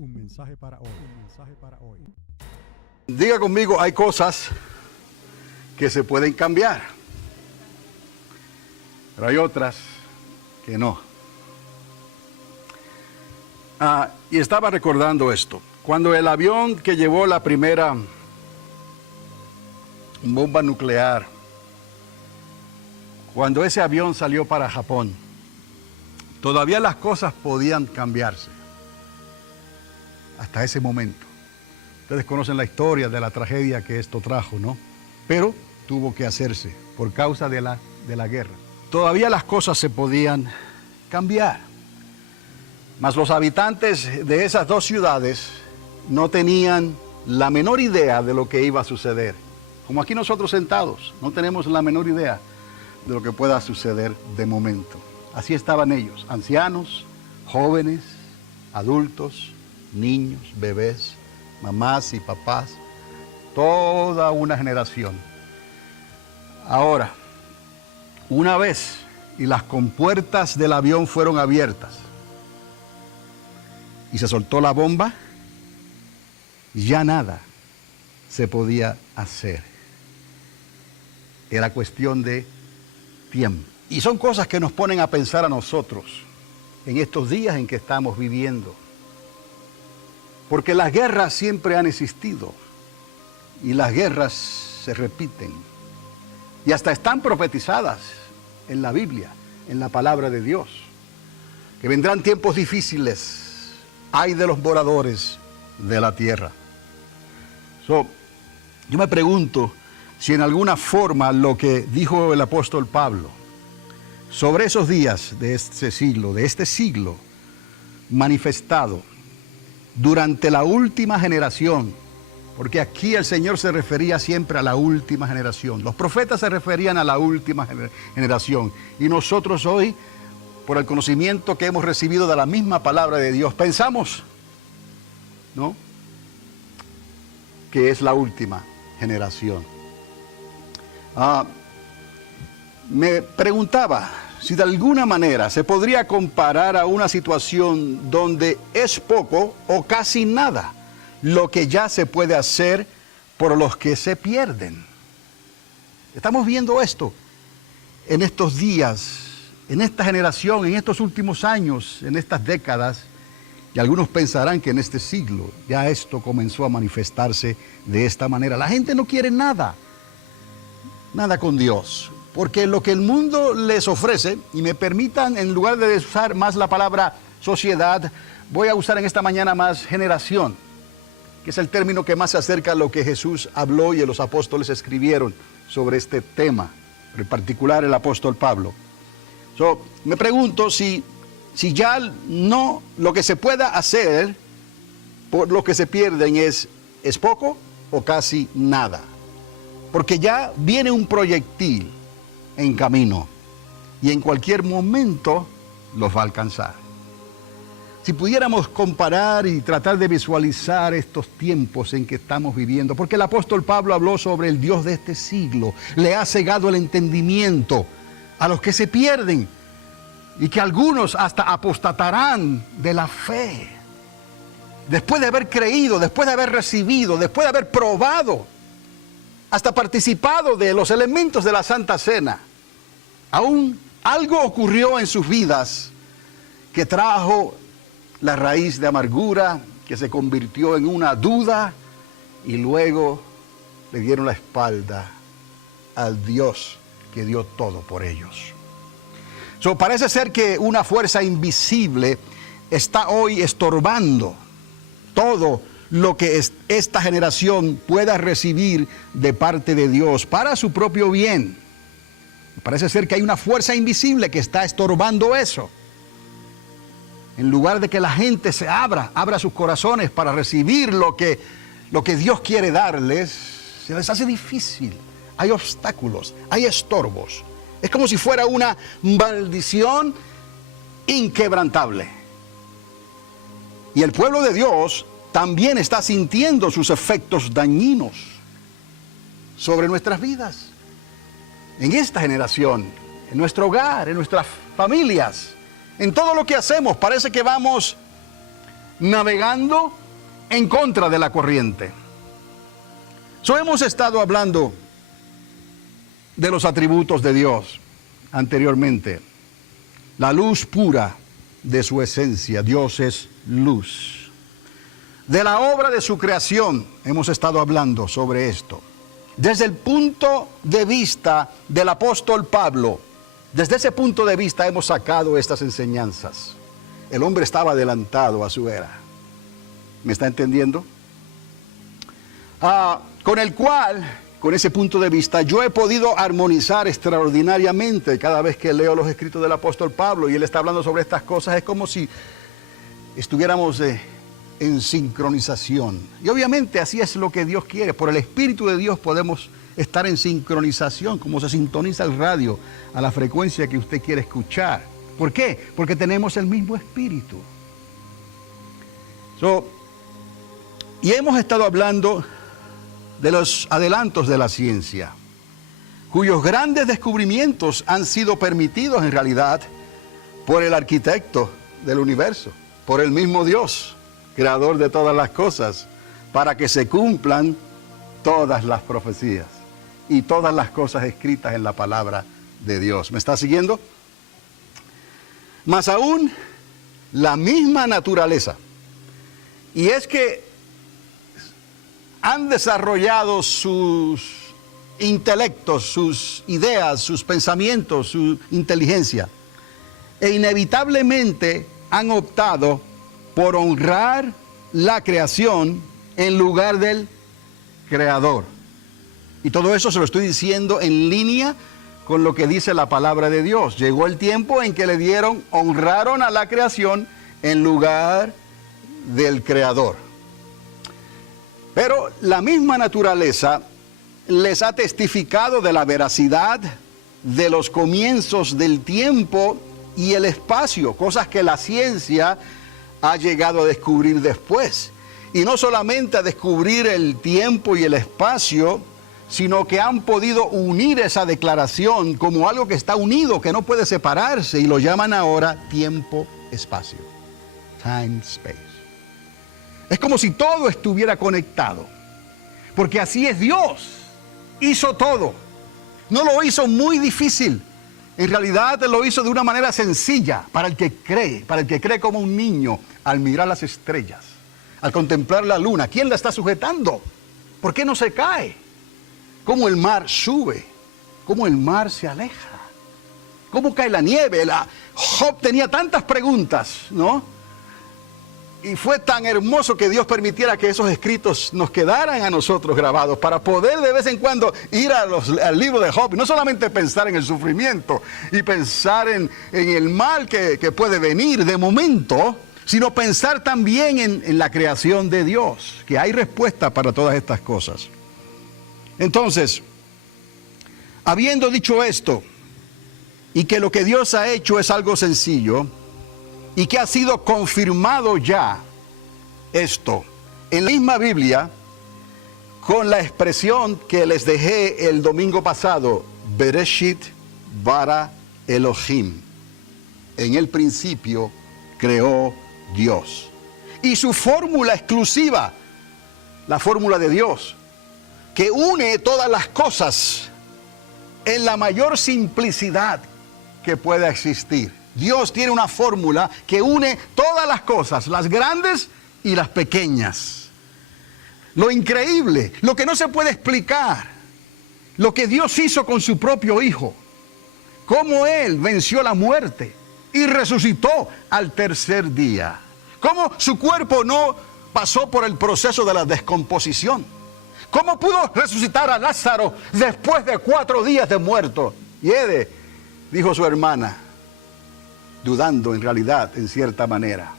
Un mensaje para hoy. Un mensaje para hoy. Diga conmigo, hay cosas que se pueden cambiar, pero hay otras que no. Y estaba recordando esto. Cuando el avión que llevó la primera bomba nuclear, cuando ese avión salió para Japón, todavía las cosas podían cambiarse. Hasta ese momento. Ustedes conocen la historia de la tragedia que esto trajo, ¿no? Pero tuvo que hacerse por causa de la guerra. Todavía las cosas se podían cambiar. Mas los habitantes de esas dos ciudades no tenían la menor idea de lo que iba a suceder. Como aquí nosotros sentados, no tenemos la menor idea de lo que pueda suceder de momento. Así estaban ellos, ancianos, jóvenes, adultos, niños, bebés, mamás y papás, toda una generación. Ahora, una vez y las compuertas del avión fueron abiertas y se soltó la bomba, ya nada se podía hacer. Era cuestión de tiempo. Y son cosas que nos ponen a pensar a nosotros en estos días en que estamos viviendo. Porque las guerras siempre han existido y las guerras se repiten y hasta están profetizadas en la Biblia, en la palabra de Dios, que vendrán tiempos difíciles, ay de los moradores de la tierra. Yo me pregunto si en alguna forma lo que dijo el apóstol Pablo sobre esos días de este siglo manifestado durante la última generación, porque aquí el Señor se refería siempre a la última generación. Los profetas se referían a la última generación. Y nosotros hoy, por el conocimiento que hemos recibido de la misma palabra de Dios, pensamos, ¿no?, que es la última generación. Me preguntaba si de alguna manera se podría comparar a una situación donde es poco o casi nada lo que ya se puede hacer por los que se pierden. Estamos viendo esto en estos días, en esta generación, en estos últimos años, en estas décadas, y algunos pensarán que en este siglo ya esto comenzó a manifestarse de esta manera. La gente no quiere nada con Dios. Porque lo que el mundo les ofrece, y me permitan, en lugar de usar más la palabra sociedad, voy a usar en esta mañana más generación, que es el término que más se acerca a lo que Jesús habló y los apóstoles escribieron sobre este tema, en particular el apóstol Pablo. Me pregunto si ya no lo que se pueda hacer por lo que se pierden es poco o casi nada. Porque ya viene un proyectil en camino y en cualquier momento los va a alcanzar. Si pudiéramos comparar y tratar de visualizar estos tiempos en que estamos viviendo, porque el apóstol Pablo habló sobre el Dios de este siglo, le ha cegado el entendimiento a los que se pierden y que algunos hasta apostatarán de la fe, después de haber creído, después de haber recibido, después de haber probado, hasta participado de los elementos de la Santa Cena. Aún algo ocurrió en sus vidas que trajo la raíz de amargura, que se convirtió en una duda, y luego le dieron la espalda al Dios que dio todo por ellos. Parece ser que una fuerza invisible está hoy estorbando todo lo que esta generación pueda recibir de parte de Dios para su propio bien. Parece ser que hay una fuerza invisible que está estorbando eso. En lugar de que la gente se abra sus corazones para recibir lo que Dios quiere darles, se les hace difícil. Hay obstáculos, hay estorbos. Es como si fuera una maldición inquebrantable. Y el pueblo de Dios también está sintiendo sus efectos dañinos sobre nuestras vidas. En esta generación, en nuestro hogar, en nuestras familias, en todo lo que hacemos, parece que vamos navegando en contra de la corriente. Hemos estado hablando de los atributos de Dios anteriormente. La luz pura de su esencia. Dios es luz. De la obra de su creación hemos estado hablando sobre esto. Desde el punto de vista del apóstol Pablo, desde ese punto de vista hemos sacado estas enseñanzas. El hombre estaba adelantado a su era. ¿Me está entendiendo? Con el cual, con ese punto de vista, yo he podido armonizar extraordinariamente cada vez que leo los escritos del apóstol Pablo y él está hablando sobre estas cosas. Es como si estuviéramos en sincronización. Y obviamente así es lo que Dios quiere. Por el Espíritu de Dios podemos estar en sincronización, como se sintoniza el radio a la frecuencia que usted quiere escuchar. ¿Por qué? Porque tenemos el mismo Espíritu. Y hemos estado hablando de los adelantos de la ciencia, cuyos grandes descubrimientos han sido permitidos en realidad por el arquitecto del universo, por el mismo Dios, creador de todas las cosas, para que se cumplan todas las profecías y todas las cosas escritas en la palabra de Dios. ¿Me está siguiendo? Más aún, la misma naturaleza. Y es que han desarrollado sus intelectos, sus ideas, sus pensamientos, su inteligencia. E inevitablemente han optado por honrar la creación en lugar del creador. Y todo eso se lo estoy diciendo en línea con lo que dice la palabra de Dios. Llegó el tiempo en que honraron a la creación en lugar del creador. Pero la misma naturaleza les ha testificado de la veracidad de los comienzos del tiempo y el espacio, cosas que la ciencia ha llegado a descubrir después. Y no solamente a descubrir el tiempo y el espacio, sino que han podido unir esa declaración como algo que está unido, que no puede separarse, y lo llaman ahora tiempo-espacio. Time-space. Es como si todo estuviera conectado, porque así es Dios. Hizo todo. No lo hizo muy difícil. En realidad lo hizo de una manera sencilla para el que cree como un niño al mirar las estrellas, al contemplar la luna. ¿Quién la está sujetando? ¿Por qué no se cae? ¿Cómo el mar sube? ¿Cómo el mar se aleja? ¿Cómo cae la nieve? Job tenía tantas preguntas, ¿no? Y fue tan hermoso que Dios permitiera que esos escritos nos quedaran a nosotros grabados para poder de vez en cuando ir al libro de Job. Y no solamente pensar en el sufrimiento y pensar en el mal que puede venir de momento, sino pensar también en la creación de Dios, que hay respuesta para todas estas cosas. Entonces, habiendo dicho esto, y que lo que Dios ha hecho es algo sencillo, y que ha sido confirmado ya esto en la misma Biblia con la expresión que les dejé el domingo pasado, Bereshit bara Elohim. En el principio creó Dios. Y su fórmula exclusiva, la fórmula de Dios, que une todas las cosas en la mayor simplicidad que pueda existir. Dios tiene una fórmula que une todas las cosas, las grandes y las pequeñas. Lo increíble, lo que no se puede explicar, lo que Dios hizo con su propio Hijo, cómo Él venció la muerte y resucitó al tercer día, cómo su cuerpo no pasó por el proceso de la descomposición, cómo pudo resucitar a Lázaro después de 4 días de muerto. Y dijo su hermana, dudando en realidad, en cierta manera.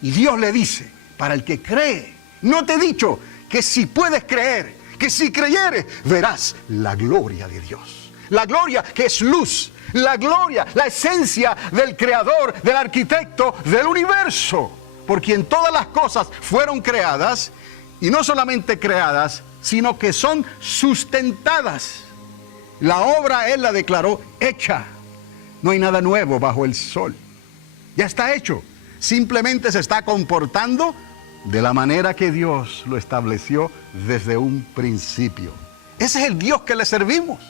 Y Dios le dice, para el que cree, no te he dicho que si puedes creer, que si creyeres, verás la gloria de Dios. La gloria que es luz, la gloria, la esencia del creador, del arquitecto del universo, por quien todas las cosas fueron creadas, y no solamente creadas, sino que son sustentadas. La obra Él la declaró hecha. No hay nada nuevo bajo el sol. Ya está hecho. simplemente se está comportando de la manera que Dios lo estableció desde un principio. Ese es el Dios que le servimos.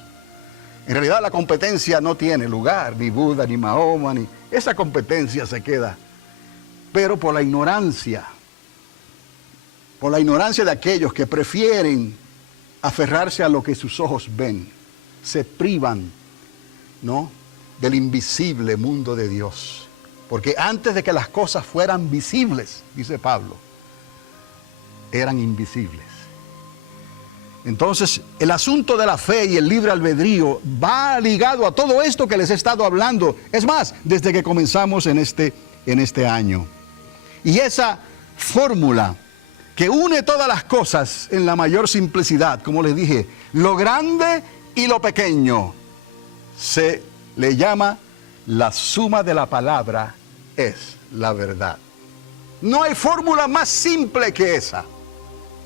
En realidad la competencia no tiene lugar, ni Buda, ni Mahoma, ni esa competencia se queda. Pero por la ignorancia de aquellos que prefieren aferrarse a lo que sus ojos ven, se privan, ¿no?, del invisible mundo de Dios. Porque antes de que las cosas fueran visibles, dice Pablo, eran invisibles. Entonces, el asunto de la fe y el libre albedrío va ligado a todo esto que les he estado hablando. Es más, desde que comenzamos en este año. Y esa fórmula que une todas las cosas en la mayor simplicidad, como les dije, lo grande y lo pequeño, se le llama la suma de la palabra es la verdad. No hay fórmula más simple que esa,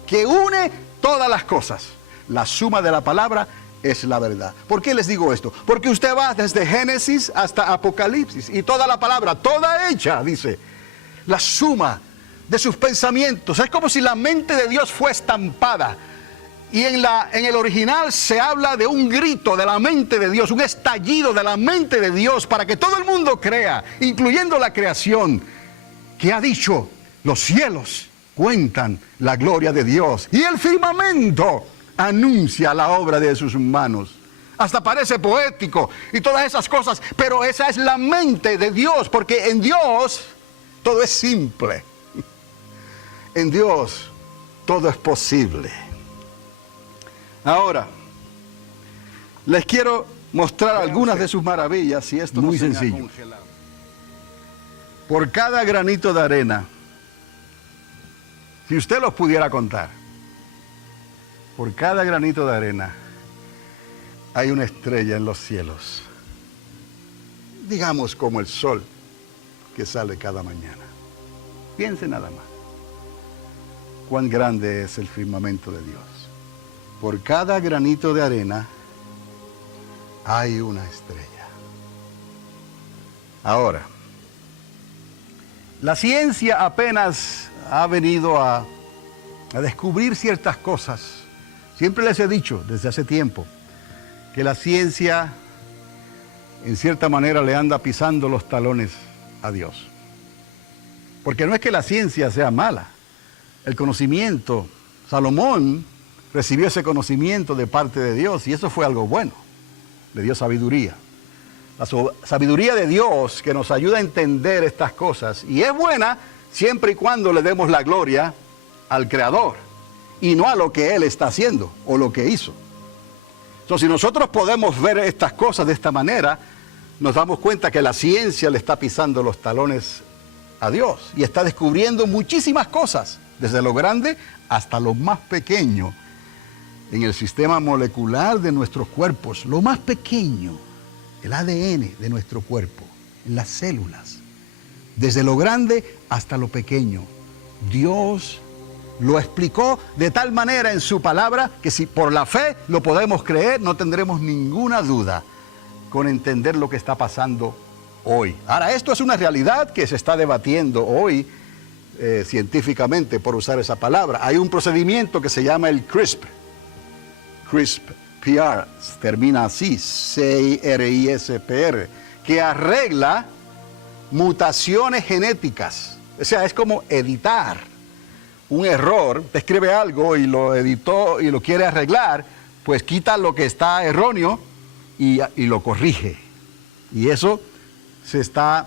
que une todas las cosas. La suma de la palabra es la verdad. ¿Por qué les digo esto? Porque usted va desde Génesis hasta Apocalipsis y toda la palabra, toda hecha, dice, la suma de sus pensamientos. Es como si la mente de Dios fue estampada. Y en el original se habla de un grito de la mente de Dios, un estallido de la mente de Dios para que todo el mundo crea, incluyendo la creación, que ha dicho, los cielos cuentan la gloria de Dios y el firmamento anuncia la obra de sus manos. Hasta parece poético y todas esas cosas, pero esa es la mente de Dios, porque en Dios todo es simple. En Dios todo es posible. Ahora, les quiero mostrar algunas de sus maravillas, si esto muy sencillo. Por cada granito de arena, si usted los pudiera contar, por cada granito de arena hay una estrella en los cielos. Digamos como el sol que sale cada mañana. Piense nada más. Cuán grande es el firmamento de Dios. Por cada granito de arena hay una estrella. Ahora, la ciencia apenas ha venido a descubrir ciertas cosas. Siempre les he dicho desde hace tiempo que la ciencia en cierta manera le anda pisando los talones a Dios. Porque no es que la ciencia sea mala. El conocimiento, Salomón recibió ese conocimiento de parte de Dios y eso fue algo bueno. Le dio sabiduría. La sabiduría de Dios que nos ayuda a entender estas cosas. Y es buena siempre y cuando le demos la gloria al Creador y no a lo que Él está haciendo o lo que hizo. Entonces, si nosotros podemos ver estas cosas de esta manera, nos damos cuenta que la ciencia le está pisando los talones a Dios y está descubriendo muchísimas cosas, desde lo grande hasta lo más pequeño. En el sistema molecular de nuestros cuerpos, lo más pequeño, el ADN de nuestro cuerpo, en las células, desde lo grande hasta lo pequeño. Dios lo explicó de tal manera en su palabra que si por la fe lo podemos creer, no tendremos ninguna duda con entender lo que está pasando hoy. Ahora, esto es una realidad que se está debatiendo hoy científicamente, por usar esa palabra. Hay un procedimiento que se llama el CRISPR, termina así, CRISPR, que arregla mutaciones genéticas. O sea, es como editar un error. Te escribe algo y lo editó y lo quiere arreglar, pues quita lo que está erróneo y lo corrige. Y eso se está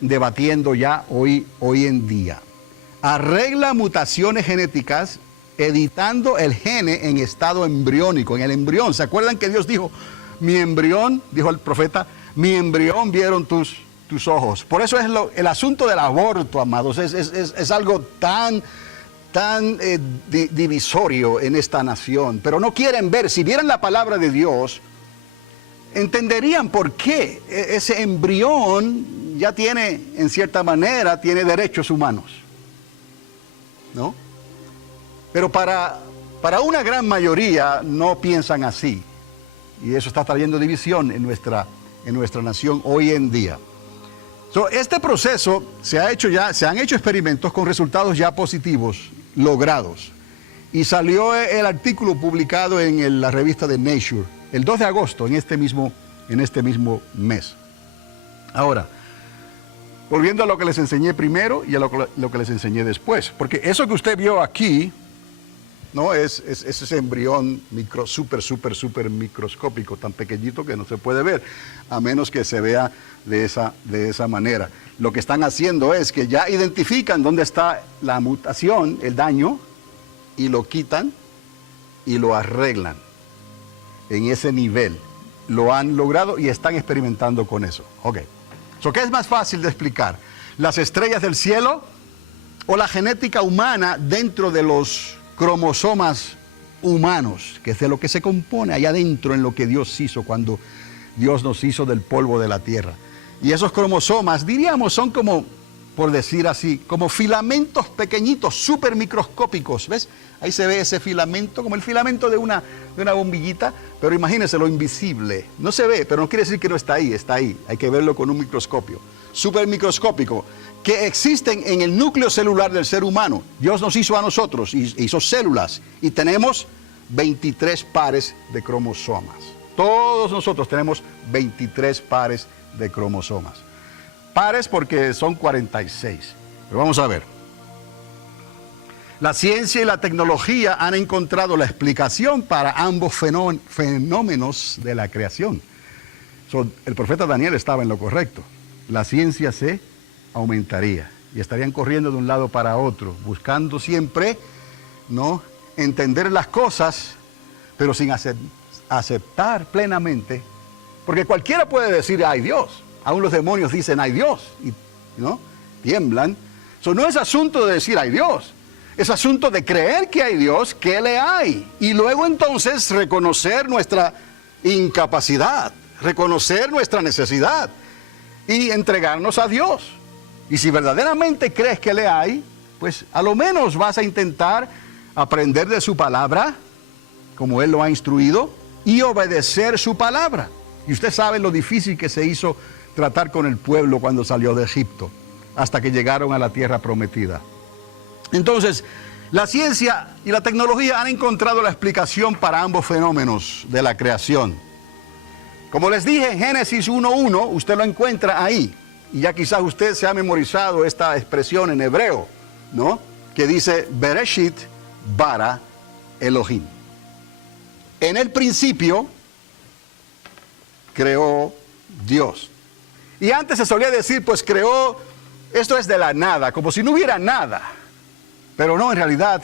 debatiendo ya hoy en día. Arregla mutaciones genéticas editando el gene en estado embriónico, en el embrión. ¿Se acuerdan que Dios dijo, mi embrión, dijo el profeta, mi embrión vieron tus ojos? Por eso es el asunto del aborto, amados, es algo tan divisorio en esta nación. Pero no quieren ver, si vieran la palabra de Dios, entenderían por qué ese embrión ya tiene, en cierta manera, tiene derechos humanos, ¿no? Pero para una gran mayoría no piensan así. Y eso está trayendo división en nuestra nación hoy en día. Este proceso se han hecho experimentos con resultados ya positivos, logrados. Y salió el artículo publicado en la revista de Nature, el 2 de agosto, en este mismo mes. Ahora, volviendo a lo que les enseñé primero y a lo que les enseñé después. Porque eso que usted vio aquí, ¿no? Es ese embrión súper microscópico, tan pequeñito que no se puede ver, a menos que se vea de esa manera. Lo que están haciendo es que ya identifican dónde está la mutación, el daño, y lo quitan y lo arreglan en ese nivel. Lo han logrado y están experimentando con eso. Ok. ¿Qué es más fácil de explicar? ¿Las estrellas del cielo o la genética humana dentro de los cromosomas humanos, que es de lo que se compone allá adentro en lo que Dios hizo cuando Dios nos hizo del polvo de la tierra? Y esos cromosomas, diríamos, son como, por decir así, como filamentos pequeñitos, súper microscópicos. ¿Ves? Ahí se ve ese filamento, como el filamento de una bombillita, pero imagínense lo invisible. No se ve, pero no quiere decir que no está ahí, está ahí. Hay que verlo con un microscopio. Súper microscópico, que existen en el núcleo celular del ser humano. Dios nos hizo a nosotros, hizo células, y tenemos 23 pares de cromosomas. Todos nosotros tenemos 23 pares de cromosomas. Pares porque son 46. Pero vamos a ver. La ciencia y la tecnología han encontrado la explicación para ambos fenómenos de la creación. El profeta Daniel estaba en lo correcto. La ciencia se aumentaría y estarían corriendo de un lado para otro, buscando siempre, ¿no?, entender las cosas, pero sin aceptar plenamente, porque cualquiera puede decir, hay Dios. Aún los demonios dicen, hay Dios, y, ¿no?, tiemblan. No es asunto de decir, hay Dios. Es asunto de creer que hay Dios, que le hay. Y luego entonces reconocer nuestra incapacidad, reconocer nuestra necesidad y entregarnos a Dios. Y si verdaderamente crees que le hay, pues a lo menos vas a intentar aprender de su palabra, como Él lo ha instruido, y obedecer su palabra. Y usted sabe lo difícil que se hizo tratar con el pueblo cuando salió de Egipto, hasta que llegaron a la tierra prometida. Entonces, la ciencia y la tecnología han encontrado la explicación para ambos fenómenos de la creación. Como les dije, en Génesis 1:1, usted lo encuentra ahí. Y ya quizás usted se ha memorizado esta expresión en hebreo, ¿no?, que dice, Bereshit bara Elohim. En el principio creó Dios. Y antes se solía decir, pues creó, esto es de la nada, como si no hubiera nada. Pero no, en realidad,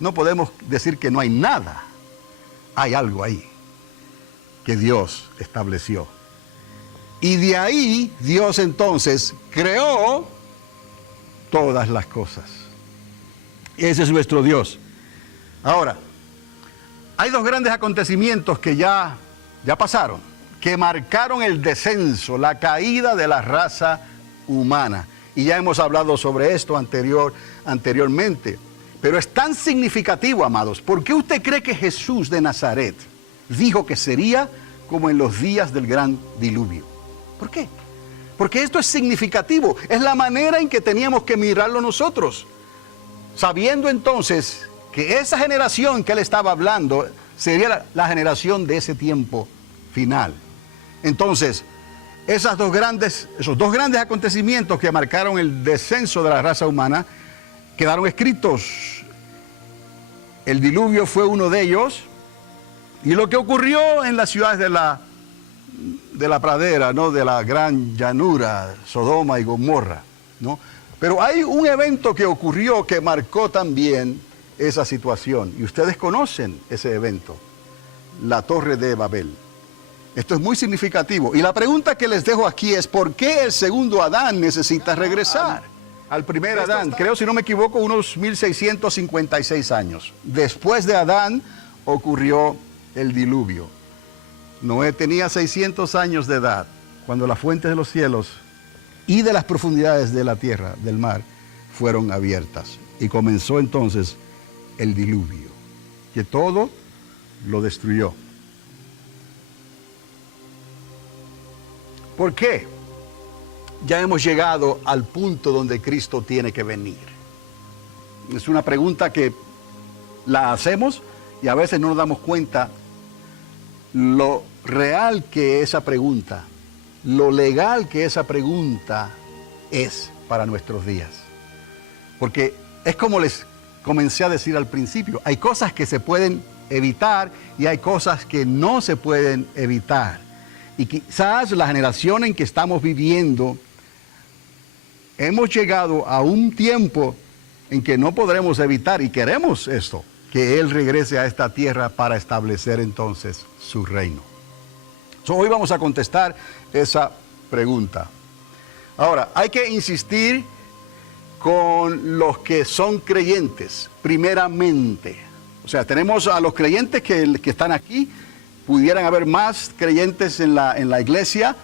no podemos decir que no hay nada. Hay algo ahí que Dios estableció. Y de ahí Dios entonces creó todas las cosas. Ese es nuestro Dios. Ahora, hay dos grandes acontecimientos que ya pasaron, que marcaron el descenso, la caída de la raza humana. Y ya hemos hablado sobre esto anteriormente. Pero es tan significativo, amados. ¿Por qué usted cree que Jesús de Nazaret dijo que sería como en los días del gran diluvio? ¿Por qué? Porque esto es significativo. Es la manera en que teníamos que mirarlo nosotros. Sabiendo entonces que esa generación que él estaba hablando sería la generación de ese tiempo final. Entonces, esos dos grandes acontecimientos que marcaron el descenso de la raza humana quedaron escritos. El diluvio fue uno de ellos, y lo que ocurrió en las ciudades de la pradera, ¿no?, de la gran llanura, Sodoma y Gomorra, ¿no? Pero hay un evento que ocurrió que marcó también esa situación, y ustedes conocen ese evento, la Torre de Babel. Esto es muy significativo. Y la pregunta que les dejo aquí es, ¿por qué el segundo Adán necesita regresar al primer Adán? Creo, si no me equivoco, unos 1656 años. Después de Adán ocurrió el diluvio. Noé tenía 600 años de edad cuando las fuentes de los cielos y de las profundidades de la tierra, del mar, fueron abiertas. Y comenzó entonces el diluvio, que todo lo destruyó. ¿Por qué? ya hemos llegado al punto donde Cristo tiene que venir? Es una pregunta que la hacemos y a veces no nos damos cuenta lo real que esa pregunta, lo legal que esa pregunta es para nuestros días. Porque es como les comencé a decir al principio, hay cosas que se pueden evitar y hay cosas que no se pueden evitar. Y quizás la generación en que estamos viviendo, hemos llegado a un tiempo en que no podremos evitar, y queremos esto, que Él regrese a esta tierra para establecer entonces su reino. Hoy vamos a contestar esa pregunta. Ahora, hay que insistir con los que son creyentes, primeramente. O sea, tenemos a los creyentes que están aquí, pudieran haber más creyentes en la iglesia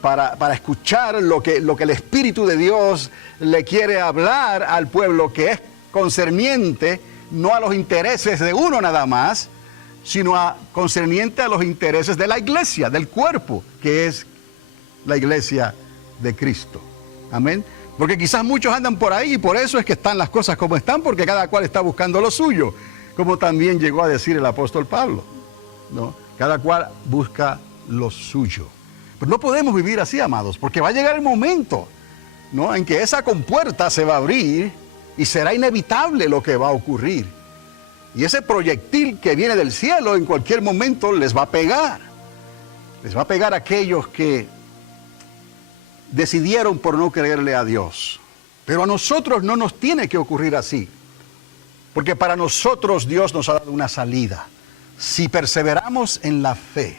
para escuchar lo que el Espíritu de Dios le quiere hablar al pueblo, que es concerniente no a los intereses de uno nada más, sino concerniente a los intereses de la iglesia, del cuerpo, que es la iglesia de Cristo. Amén. Porque quizás muchos andan por ahí y por eso es que están las cosas como están, porque cada cual está buscando lo suyo, como también llegó a decir el apóstol Pablo, ¿no? Cada cual busca lo suyo. Pero no podemos vivir así, amados, porque va a llegar el momento, ¿no?, en que esa compuerta se va a abrir y será inevitable lo que va a ocurrir. Y ese proyectil que viene del cielo en cualquier momento les va a pegar. Les va a pegar a aquellos que decidieron por no creerle a Dios. Pero a nosotros no nos tiene que ocurrir así. Porque para nosotros Dios nos ha dado una salida. Si perseveramos en la fe.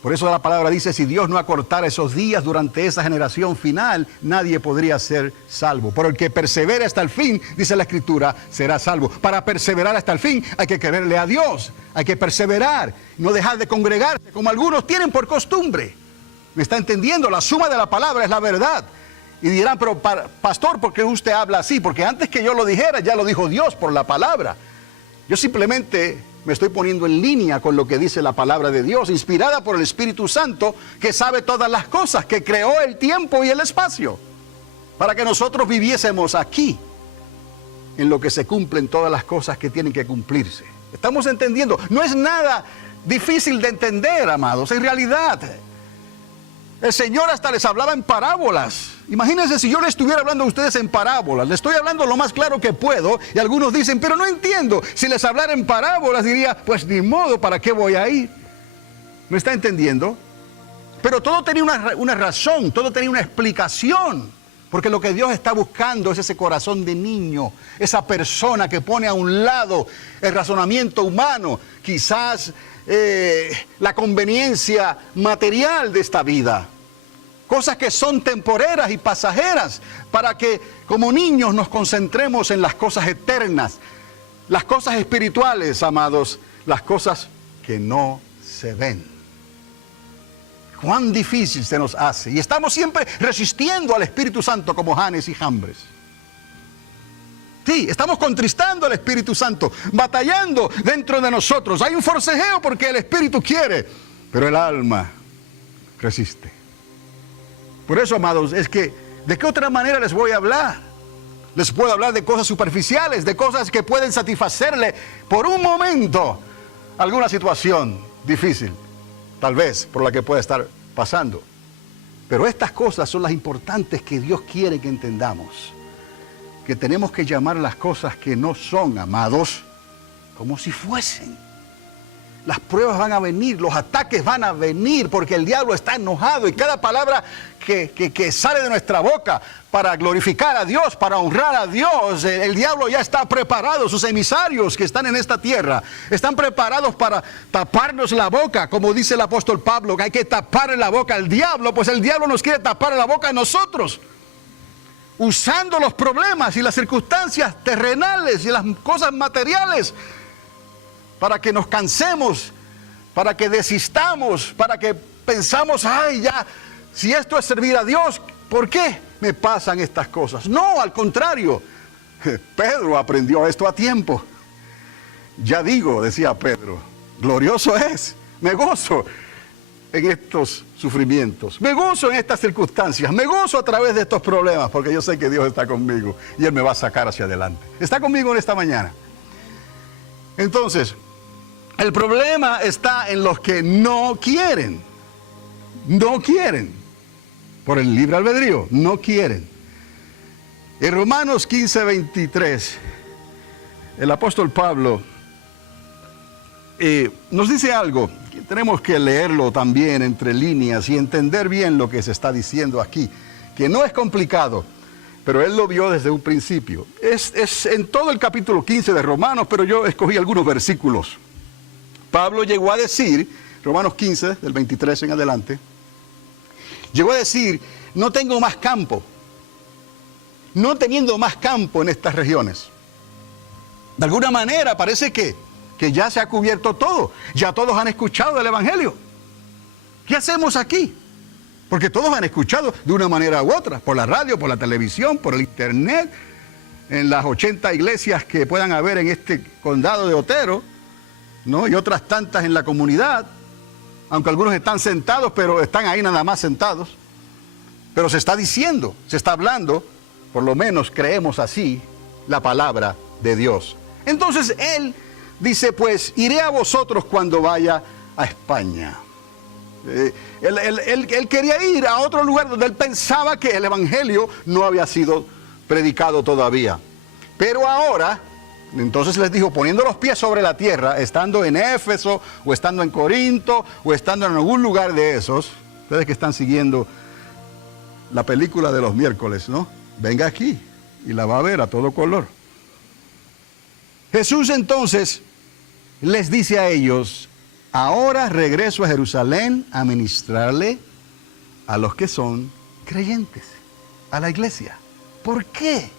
Por eso la palabra dice, si Dios no acortara esos días durante esa generación final, nadie podría ser salvo. Pero el que persevere hasta el fin, dice la Escritura, será salvo. Para perseverar hasta el fin hay que creerle a Dios, hay que perseverar, no dejar de congregarse como algunos tienen por costumbre. ¿Me está entendiendo? La suma de la palabra es la verdad. Y dirán, pero pastor, ¿por qué usted habla así? Porque antes que yo lo dijera, ya lo dijo Dios por la palabra. Yo simplemente me estoy poniendo en línea con lo que dice la palabra de Dios, inspirada por el Espíritu Santo, que sabe todas las cosas, que creó el tiempo y el espacio, para que nosotros viviésemos aquí, en lo que se cumplen todas las cosas que tienen que cumplirse. ¿Estamos entendiendo? No es nada difícil de entender, amados, en realidad. El Señor hasta les hablaba en parábolas. Imagínense si yo les estuviera hablando a ustedes en parábolas. Les estoy hablando lo más claro que puedo. Y algunos dicen, pero no entiendo. Si les hablara en parábolas, diría, pues ni modo, ¿para qué voy a ir? ¿Me está entendiendo? Pero todo tenía una razón, todo tenía una explicación. Porque lo que Dios está buscando es ese corazón de niño. Esa persona que pone a un lado el razonamiento humano. Quizás la conveniencia material de esta vida. Cosas que son temporeras y pasajeras, para que como niños nos concentremos en las cosas eternas, las cosas espirituales, amados, las cosas que no se ven. Cuán difícil se nos hace, y estamos siempre resistiendo al Espíritu Santo como Janes y Jambres. Sí, estamos contristando al Espíritu Santo, batallando dentro de nosotros. Hay un forcejeo porque el Espíritu quiere, pero el alma resiste. Por eso, amados, es que, ¿de qué otra manera les voy a hablar? Les puedo hablar de cosas superficiales, de cosas que pueden satisfacerle por un momento alguna situación difícil, tal vez por la que pueda estar pasando. Pero estas cosas son las importantes que Dios quiere que entendamos. Que tenemos que llamar las cosas que no son, amados, como si fuesen. Las pruebas van a venir, los ataques van a venir, porque el diablo está enojado y cada palabra que sale de nuestra boca para glorificar a Dios, para honrar a Dios, el diablo ya está preparado, sus emisarios que están en esta tierra, están preparados para taparnos la boca, como dice el apóstol Pablo, que hay que tapar la boca al diablo, pues el diablo nos quiere tapar la boca a nosotros. Usando los problemas y las circunstancias terrenales y las cosas materiales para que nos cansemos, para que desistamos, para que pensamos, ay ya, si esto es servir a Dios, ¿por qué me pasan estas cosas? No, al contrario, Pedro aprendió esto a tiempo. Ya digo, decía Pedro, glorioso es, me gozo en estos sufrimientos, me gozo en estas circunstancias, me gozo a través de estos problemas, porque yo sé que Dios está conmigo y Él me va a sacar hacia adelante. ¿Está conmigo en esta mañana? Entonces, el problema está en los que no quieren, por el libre albedrío, no quieren. En Romanos 15:23, el apóstol Pablo nos dice algo, que tenemos que leerlo también entre líneas y entender bien lo que se está diciendo aquí, que no es complicado, pero él lo vio desde un principio. Es en todo el capítulo 15 de Romanos, pero yo escogí algunos versículos. Pablo llegó a decir, Romanos 15, del 23 en adelante, llegó a decir, no tengo más campo, no teniendo más campo en estas regiones. De alguna manera parece que ya se ha cubierto todo, ya todos han escuchado el Evangelio. ¿Qué hacemos aquí? Porque todos han escuchado de una manera u otra, por la radio, por la televisión, por el internet, en las 80 iglesias que puedan haber en este condado de Otero, ¿no? Y otras tantas en la comunidad, aunque algunos están sentados, pero están ahí nada más sentados. Pero se está diciendo, se está hablando, por lo menos creemos así, la palabra de Dios. Entonces él dice, pues, iré a vosotros cuando vaya a España. Él quería ir a otro lugar donde él pensaba que el Evangelio no había sido predicado todavía. Pero ahora, entonces les dijo, poniendo los pies sobre la tierra, estando en Éfeso, o estando en Corinto, o estando en algún lugar de esos, ustedes que están siguiendo la película de los miércoles, ¿no? Venga aquí y la va a ver a todo color. Jesús entonces les dice a ellos, ahora regreso a Jerusalén a ministrarle a los que son creyentes, a la iglesia. ¿Por qué?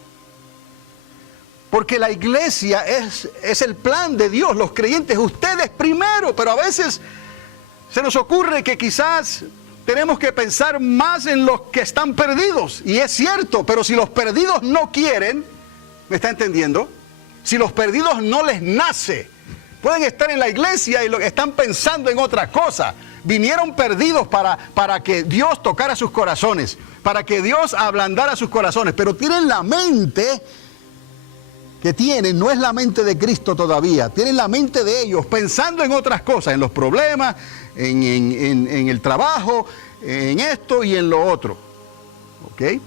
Porque la iglesia es el plan de Dios, los creyentes, ustedes primero, pero a veces se nos ocurre que quizás tenemos que pensar más en los que están perdidos, y es cierto, pero si los perdidos no quieren, ¿me está entendiendo? Si los perdidos no les nace, pueden estar en la iglesia y están pensando en otra cosa. Vinieron perdidos para que Dios tocara sus corazones, para que Dios ablandara sus corazones, pero tienen la mente que tienen, no es la mente de Cristo todavía, tienen la mente de ellos pensando en otras cosas, en los problemas, en el trabajo, en esto y en lo otro. ¿Ok?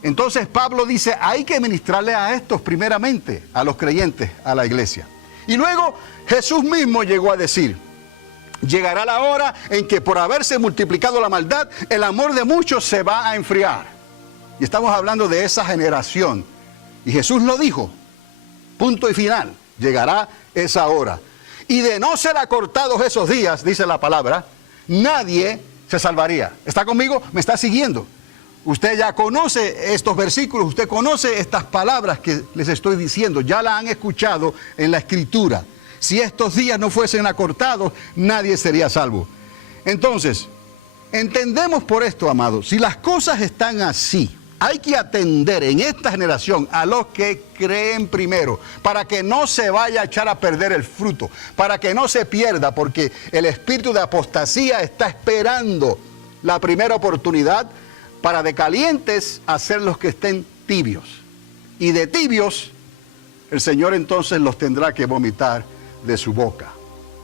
Entonces Pablo dice, hay que ministrarle a estos primeramente, a los creyentes, a la iglesia. Y luego Jesús mismo llegó a decir, llegará la hora en que por haberse multiplicado la maldad, el amor de muchos se va a enfriar. Y estamos hablando de esa generación. Y Jesús lo dijo, punto y final, llegará esa hora. Y de no ser acortados esos días, dice la palabra, nadie se salvaría. ¿Está conmigo? ¿Me está siguiendo? Usted ya conoce estos versículos, usted conoce estas palabras que les estoy diciendo, ya las han escuchado en la Escritura. Si estos días no fuesen acortados, nadie sería salvo. Entonces, entendemos por esto, amados, si las cosas están así, hay que atender en esta generación a los que creen primero, para que no se vaya a echar a perder el fruto, para que no se pierda, porque el espíritu de apostasía está esperando la primera oportunidad para de calientes hacer los que estén tibios. Y de tibios, el Señor entonces los tendrá que vomitar de su boca,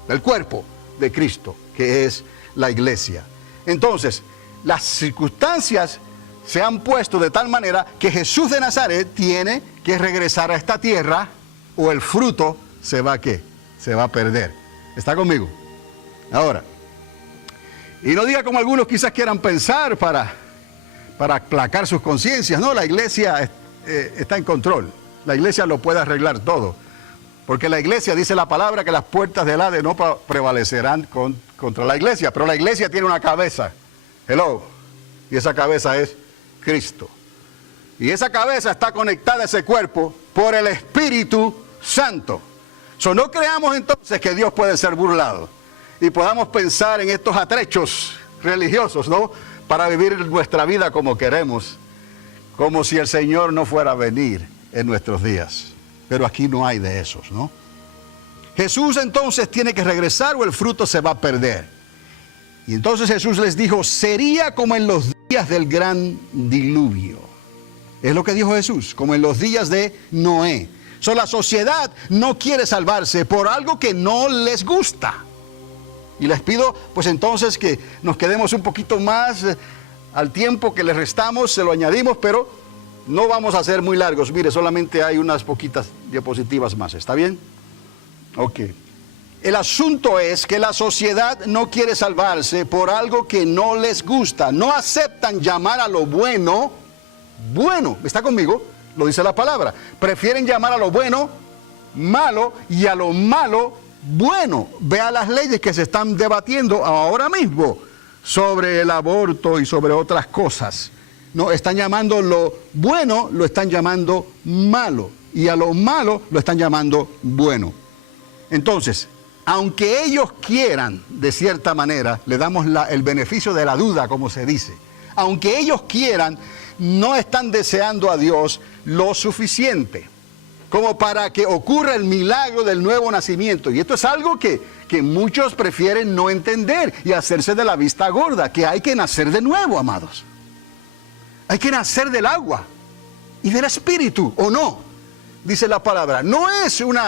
del cuerpo de Cristo, que es la iglesia. Entonces, las circunstancias se han puesto de tal manera que Jesús de Nazaret tiene que regresar a esta tierra, o el fruto se va a ¿qué? Se va a perder. ¿Está conmigo? Ahora, y no diga como algunos quizás quieran pensar para aplacar sus conciencias. No, la iglesia está en control. La iglesia lo puede arreglar todo. Porque la iglesia, dice la palabra, que las puertas del Hades no prevalecerán contra la iglesia. Pero la iglesia tiene una cabeza. Hello. Y esa cabeza es Cristo. Y esa cabeza está conectada a ese cuerpo por el Espíritu Santo. No creamos entonces que Dios puede ser burlado. Y podamos pensar en estos atrechos religiosos, ¿no? Para vivir nuestra vida como queremos, como si el Señor no fuera a venir en nuestros días. Pero aquí no hay de esos, ¿no? Jesús entonces tiene que regresar o el fruto se va a perder. Y entonces Jesús les dijo, sería como en los días del gran diluvio. Es lo que dijo Jesús, como en los días de Noé. La sociedad no quiere salvarse por algo que no les gusta. Y les pido, pues entonces, que nos quedemos un poquito más al tiempo que les restamos, se lo añadimos, pero no vamos a ser muy largos. Mire, solamente hay unas poquitas diapositivas más, ¿está bien? Ok. El asunto es que la sociedad no quiere salvarse por algo que no les gusta. No aceptan llamar a lo bueno, bueno. ¿Está conmigo? Lo dice la palabra. Prefieren llamar a lo bueno, malo, y a lo malo, bueno. Vea las leyes que se están debatiendo ahora mismo sobre el aborto y sobre otras cosas. No, están llamando lo bueno, lo están llamando malo. Y a lo malo lo están llamando bueno. Entonces, aunque ellos quieran, de cierta manera, le damos el beneficio de la duda, como se dice. Aunque ellos quieran, no están deseando a Dios lo suficiente como para que ocurra el milagro del nuevo nacimiento. Y esto es algo que muchos prefieren no entender y hacerse de la vista gorda, que hay que nacer de nuevo, amados. Hay que nacer del agua y del espíritu, ¿o no? Dice la palabra. No es un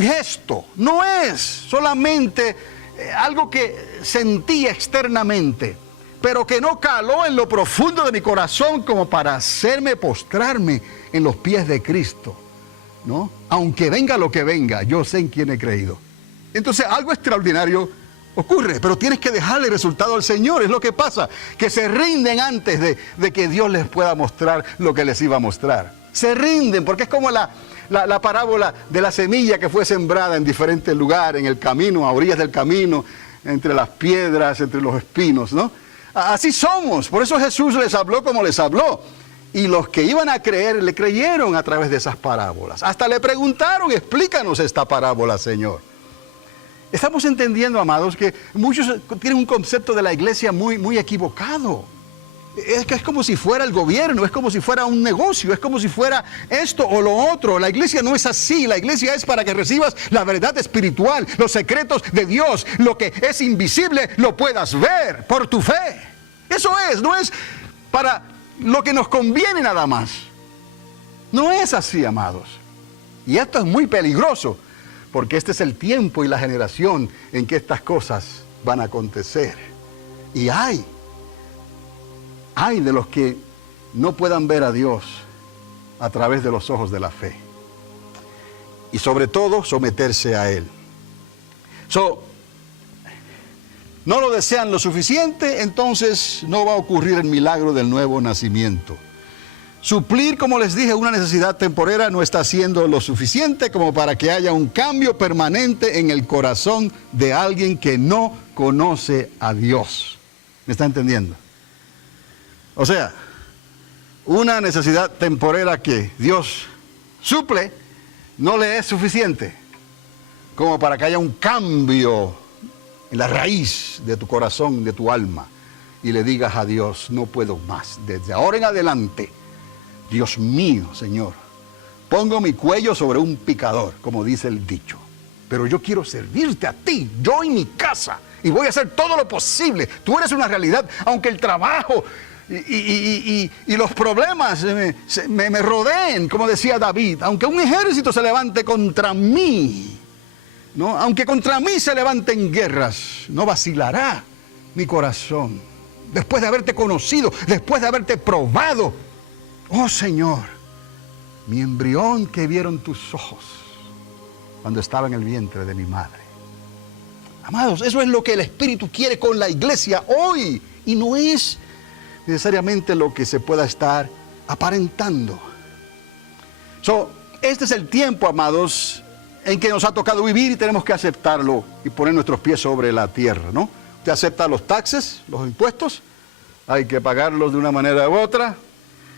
gesto, no es solamente algo que sentí externamente, pero que no caló en lo profundo de mi corazón como para hacerme postrarme en los pies de Cristo, ¿no? Aunque venga lo que venga, yo sé en quién he creído. Entonces algo extraordinario ocurre, pero tienes que dejarle el resultado al Señor. Es lo que pasa, que se rinden antes de que Dios les pueda mostrar lo que les iba a mostrar. Se rinden porque es como la parábola de la semilla que fue sembrada en diferentes lugares, en el camino, a orillas del camino, entre las piedras, entre los espinos, ¿no? Así somos. Por eso Jesús les habló como les habló. Y los que iban a creer, le creyeron a través de esas parábolas. Hasta le preguntaron, explícanos esta parábola, Señor. Estamos entendiendo, amados, que muchos tienen un concepto de la iglesia muy equivocado. Es que es como si fuera el gobierno, es como si fuera un negocio, es como si fuera esto o lo otro. La iglesia no es así. La iglesia es para que recibas la verdad espiritual, los secretos de Dios, lo que es invisible lo puedas ver por tu fe. Eso es, no es para lo que nos conviene nada más. No es así, amados. Y esto es muy peligroso, porque este es el tiempo y la generación en que estas cosas van a acontecer. Y hay de los que no puedan ver a Dios a través de los ojos de la fe. Y sobre todo, someterse a Él. No lo desean lo suficiente, entonces no va a ocurrir el milagro del nuevo nacimiento. Suplir, como les dije, una necesidad temporera no está haciendo lo suficiente como para que haya un cambio permanente en el corazón de alguien que no conoce a Dios. ¿Me está entendiendo? O sea, una necesidad temporera que Dios suple no le es suficiente como para que haya un cambio en la raíz de tu corazón, de tu alma, y le digas a Dios, no puedo más. Desde ahora en adelante, Dios mío, Señor, pongo mi cuello sobre un picador, como dice el dicho, pero yo quiero servirte a ti, yo y mi casa, y voy a hacer todo lo posible. Tú eres una realidad, aunque el trabajo y los problemas me rodeen, como decía David, aunque un ejército se levante contra mí, ¿no? Aunque contra mí se levanten guerras, no vacilará mi corazón. Después de haberte conocido, después de haberte probado, oh Señor, mi embrión que vieron tus ojos cuando estaba en el vientre de mi madre. Amados, eso es lo que el Espíritu quiere con la iglesia hoy, y no es necesariamente lo que se pueda estar aparentando. Este es el tiempo, amados, en que nos ha tocado vivir y tenemos que aceptarlo y poner nuestros pies sobre la tierra, ¿no? Usted acepta los taxes, los impuestos, hay que pagarlos de una manera u otra,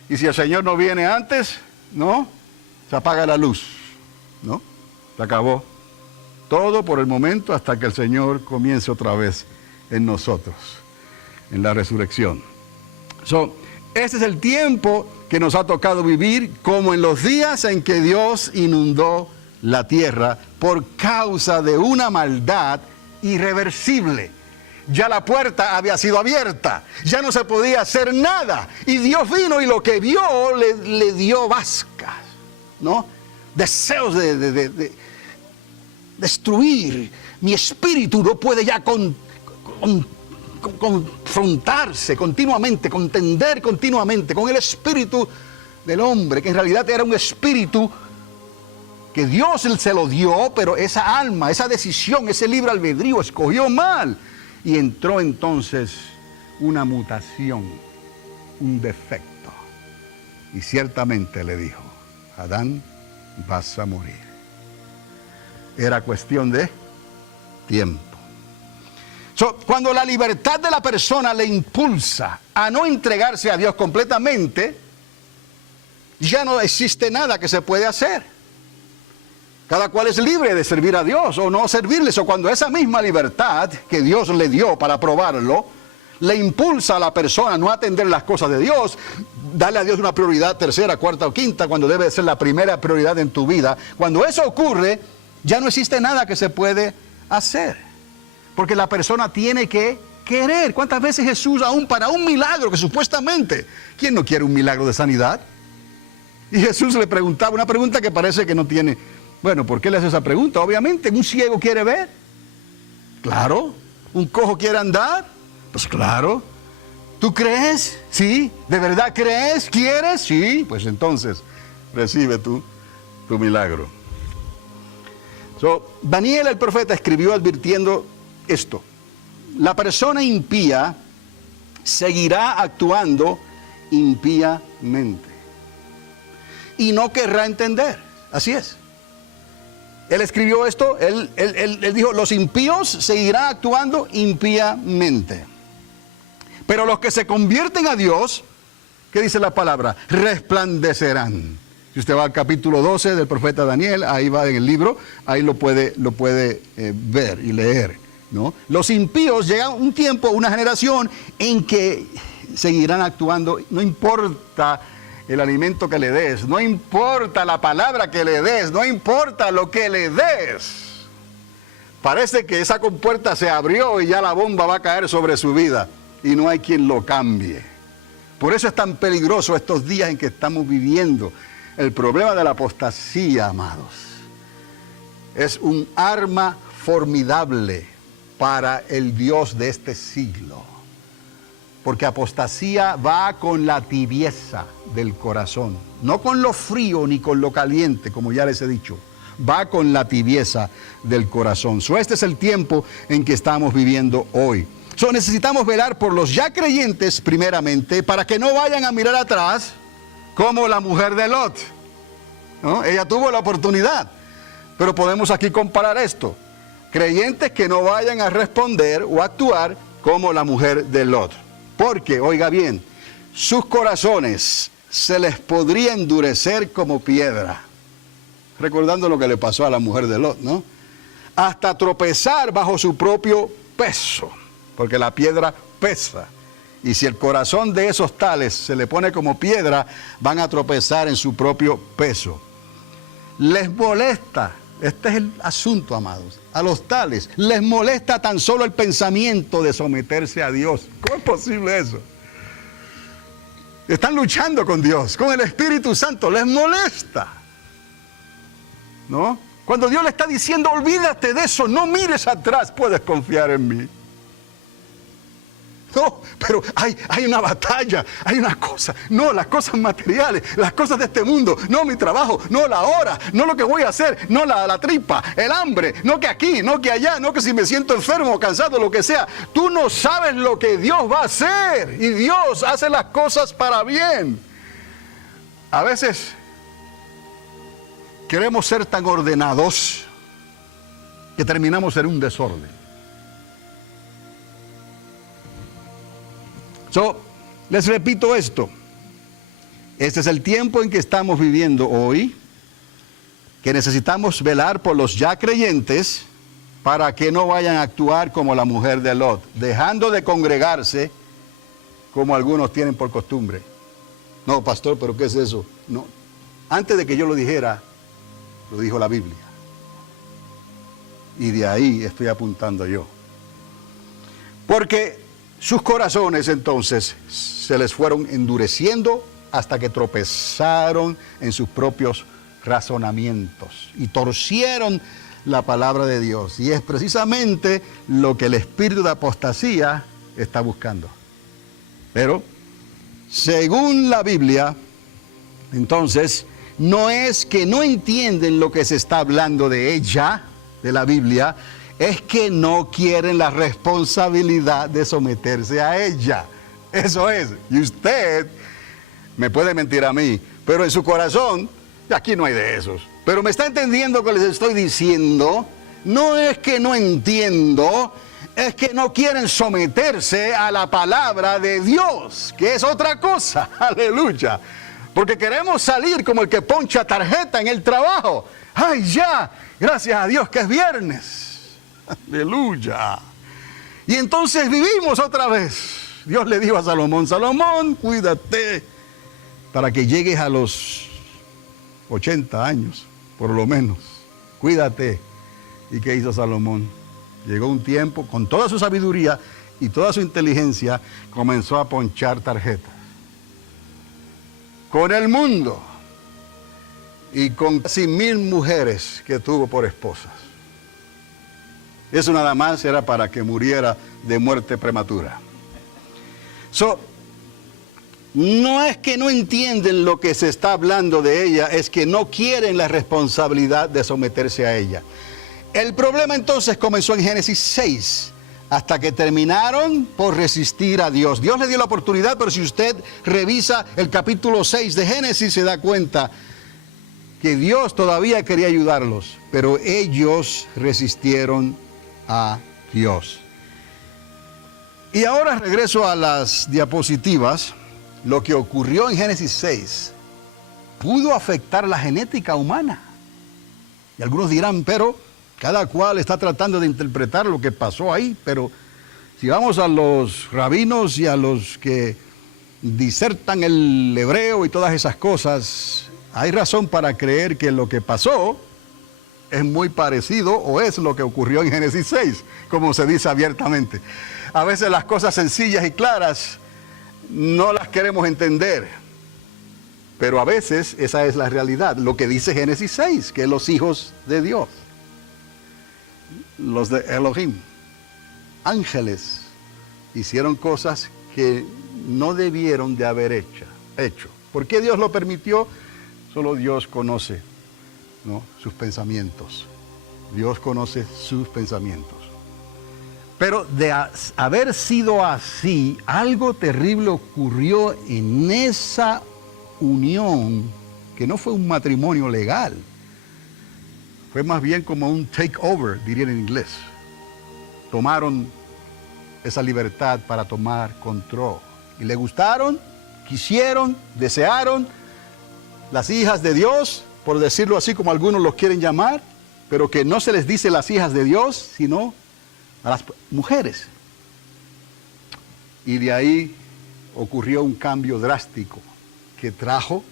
y si el Señor no viene antes, ¿no? Se apaga la luz, ¿no? Se acabó todo por el momento hasta que el Señor comience otra vez en nosotros, en la resurrección. Este es el tiempo que nos ha tocado vivir, como en los días en que Dios inundó la tierra por causa de una maldad irreversible. Ya la puerta había sido abierta, ya no se podía hacer nada. Y Dios vino y lo que vio le dio vascas, ¿no? Deseos de destruir. Mi espíritu no puede ya confrontarse continuamente, contender continuamente con el espíritu del hombre, que en realidad era un espíritu que Dios se lo dio, pero esa alma, esa decisión, ese libre albedrío escogió mal. Y entró entonces una mutación, un defecto. Y ciertamente le dijo, Adán, vas a morir. Era cuestión de tiempo. Cuando la libertad de la persona le impulsa a no entregarse a Dios completamente, ya no existe nada que se puede hacer. Cada cual es libre de servir a Dios o no servirles. O cuando esa misma libertad que Dios le dio para probarlo, le impulsa a la persona a no atender las cosas de Dios, darle a Dios una prioridad tercera, cuarta o quinta, cuando debe ser la primera prioridad en tu vida. Cuando eso ocurre, ya no existe nada que se puede hacer. Porque la persona tiene que querer. ¿Cuántas veces Jesús, aún para un milagro que supuestamente, ¿quién no quiere un milagro de sanidad? Y Jesús le preguntaba una pregunta que parece que no tiene. Bueno, ¿por qué le hace esa pregunta? Obviamente, ¿un ciego quiere ver? Claro. ¿Un cojo quiere andar? Pues claro. ¿Tú crees? Sí. ¿De verdad crees? ¿Quieres? Sí. Pues entonces, recibe tu milagro. Daniel el profeta escribió advirtiendo esto. La persona impía seguirá actuando impíamente. Y no querrá entender. Así es. Él escribió esto, él dijo, los impíos seguirán actuando impíamente. Pero los que se convierten a Dios, ¿qué dice la palabra? Resplandecerán. Si usted va al capítulo 12 del profeta Daniel, ahí va en el libro, ahí lo puede ver y leer, ¿no? Los impíos llega un tiempo, una generación en que seguirán actuando, no importa el alimento que le des, no importa la palabra que le des, no importa lo que le des. Parece que esa compuerta se abrió y ya la bomba va a caer sobre su vida y no hay quien lo cambie. Por eso es tan peligroso estos días en que estamos viviendo. El problema de la apostasía, amados, es un arma formidable para el Dios de este siglo. Porque apostasía va con la tibieza del corazón, no con lo frío ni con lo caliente, como ya les he dicho. Va con la tibieza del corazón. Este es el tiempo en que estamos viviendo hoy. Necesitamos velar por los ya creyentes primeramente, para que no vayan a mirar atrás como la mujer de Lot, ¿no? Ella tuvo la oportunidad, pero podemos aquí comparar esto. Creyentes que no vayan a responder o actuar como la mujer de Lot. Porque, oiga bien, sus corazones se les podría endurecer como piedra. Recordando lo que le pasó a la mujer de Lot, ¿no? Hasta tropezar bajo su propio peso, porque la piedra pesa. Y si el corazón de esos tales se le pone como piedra, van a tropezar en su propio peso. Les molesta, este es el asunto, amados, a los tales, les molesta tan solo el pensamiento de someterse a Dios. ¿Cómo es posible eso? Están luchando con Dios, con el Espíritu Santo, les molesta, ¿no? Cuando Dios le está diciendo, olvídate de eso, no mires atrás, puedes confiar en mí. No, pero hay una batalla, hay una cosa, no, las cosas materiales, las cosas de este mundo, no mi trabajo, no la hora, no lo que voy a hacer, no la tripa, el hambre, no que aquí, no que allá, no que si me siento enfermo, cansado, lo que sea. Tú no sabes lo que Dios va a hacer y Dios hace las cosas para bien. A veces queremos ser tan ordenados que terminamos en un desorden. Les repito esto. Este es el tiempo en que estamos viviendo hoy, que necesitamos velar por los ya creyentes para que no vayan a actuar como la mujer de Lot, dejando de congregarse como algunos tienen por costumbre. No, pastor, ¿pero qué es eso? No. Antes de que yo lo dijera, lo dijo la Biblia. Y de ahí estoy apuntando yo. Porque sus corazones entonces se les fueron endureciendo hasta que tropezaron en sus propios razonamientos y torcieron la palabra de Dios. Y es precisamente lo que el espíritu de apostasía está buscando. Pero, según la Biblia, entonces, no es que no entienden lo que se está hablando de ella, de la Biblia, es que no quieren la responsabilidad de someterse a ella. Eso es. Y usted me puede mentir a mí, pero en su corazón, aquí no hay de esos. Pero me está entendiendo lo que les estoy diciendo. No es que no entiendo, es que no quieren someterse a la palabra de Dios, que es otra cosa. Aleluya. Porque queremos salir como el que poncha tarjeta en el trabajo. ¡Ay, ya! Gracias a Dios que es viernes. Aleluya. Y entonces vivimos otra vez. Dios le dijo a Salomón, Salomón, cuídate para que llegues a los 80 años, por lo menos. Cuídate. ¿Y qué hizo Salomón? Llegó un tiempo, con toda su sabiduría y toda su inteligencia, comenzó a ponchar tarjetas. Con el mundo y con casi 1000 mujeres que tuvo por esposas. Eso nada más era para que muriera de muerte prematura. No es que no entienden lo que se está hablando de ella, es que no quieren la responsabilidad de someterse a ella. El problema entonces comenzó en Génesis 6, hasta que terminaron por resistir a Dios. Dios le dio la oportunidad, pero si usted revisa el capítulo 6 de Génesis, se da cuenta que Dios todavía quería ayudarlos, pero ellos resistieron a Dios. Y ahora regreso a las diapositivas. Lo que ocurrió en Génesis 6 pudo afectar la genética humana. Y algunos dirán, pero cada cual está tratando de interpretar lo que pasó ahí. Pero si vamos a los rabinos y a los que disertan el hebreo y todas esas cosas, hay razón para creer que lo que pasó es muy parecido o es lo que ocurrió en Génesis 6, como se dice abiertamente. A veces las cosas sencillas y claras no las queremos entender, pero a veces esa es la realidad, lo que dice Génesis 6, que los hijos de Dios, los de Elohim, ángeles, hicieron cosas que no debieron de haber hecho. ¿Por qué Dios lo permitió? Solo Dios conoce, ¿no?, sus pensamientos. Dios conoce sus pensamientos. Pero de haber sido así, algo terrible ocurrió en esa unión, que no fue un matrimonio legal. Fue más bien como un takeover, dirían en inglés. Tomaron esa libertad para tomar control. Y le gustaron, quisieron, desearon las hijas de Dios, por decirlo así como algunos los quieren llamar, pero que no se les dice las hijas de Dios, sino a las mujeres. Y de ahí ocurrió un cambio drástico que trajo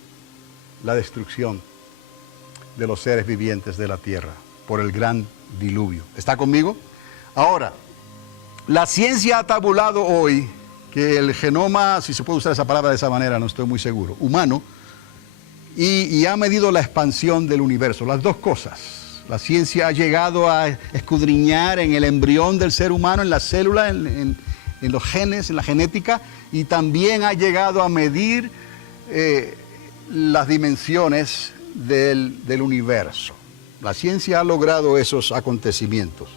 la destrucción de los seres vivientes de la tierra por el gran diluvio. ¿Está conmigo? Ahora, la ciencia ha tabulado hoy que el genoma, si se puede usar esa palabra de esa manera, no estoy muy seguro, humano, y ha medido la expansión del universo, las dos cosas. La ciencia ha llegado a escudriñar en el embrión del ser humano, en la célula, en los genes, en la genética, y también ha llegado a medir las dimensiones del universo. La ciencia ha logrado esos acontecimientos.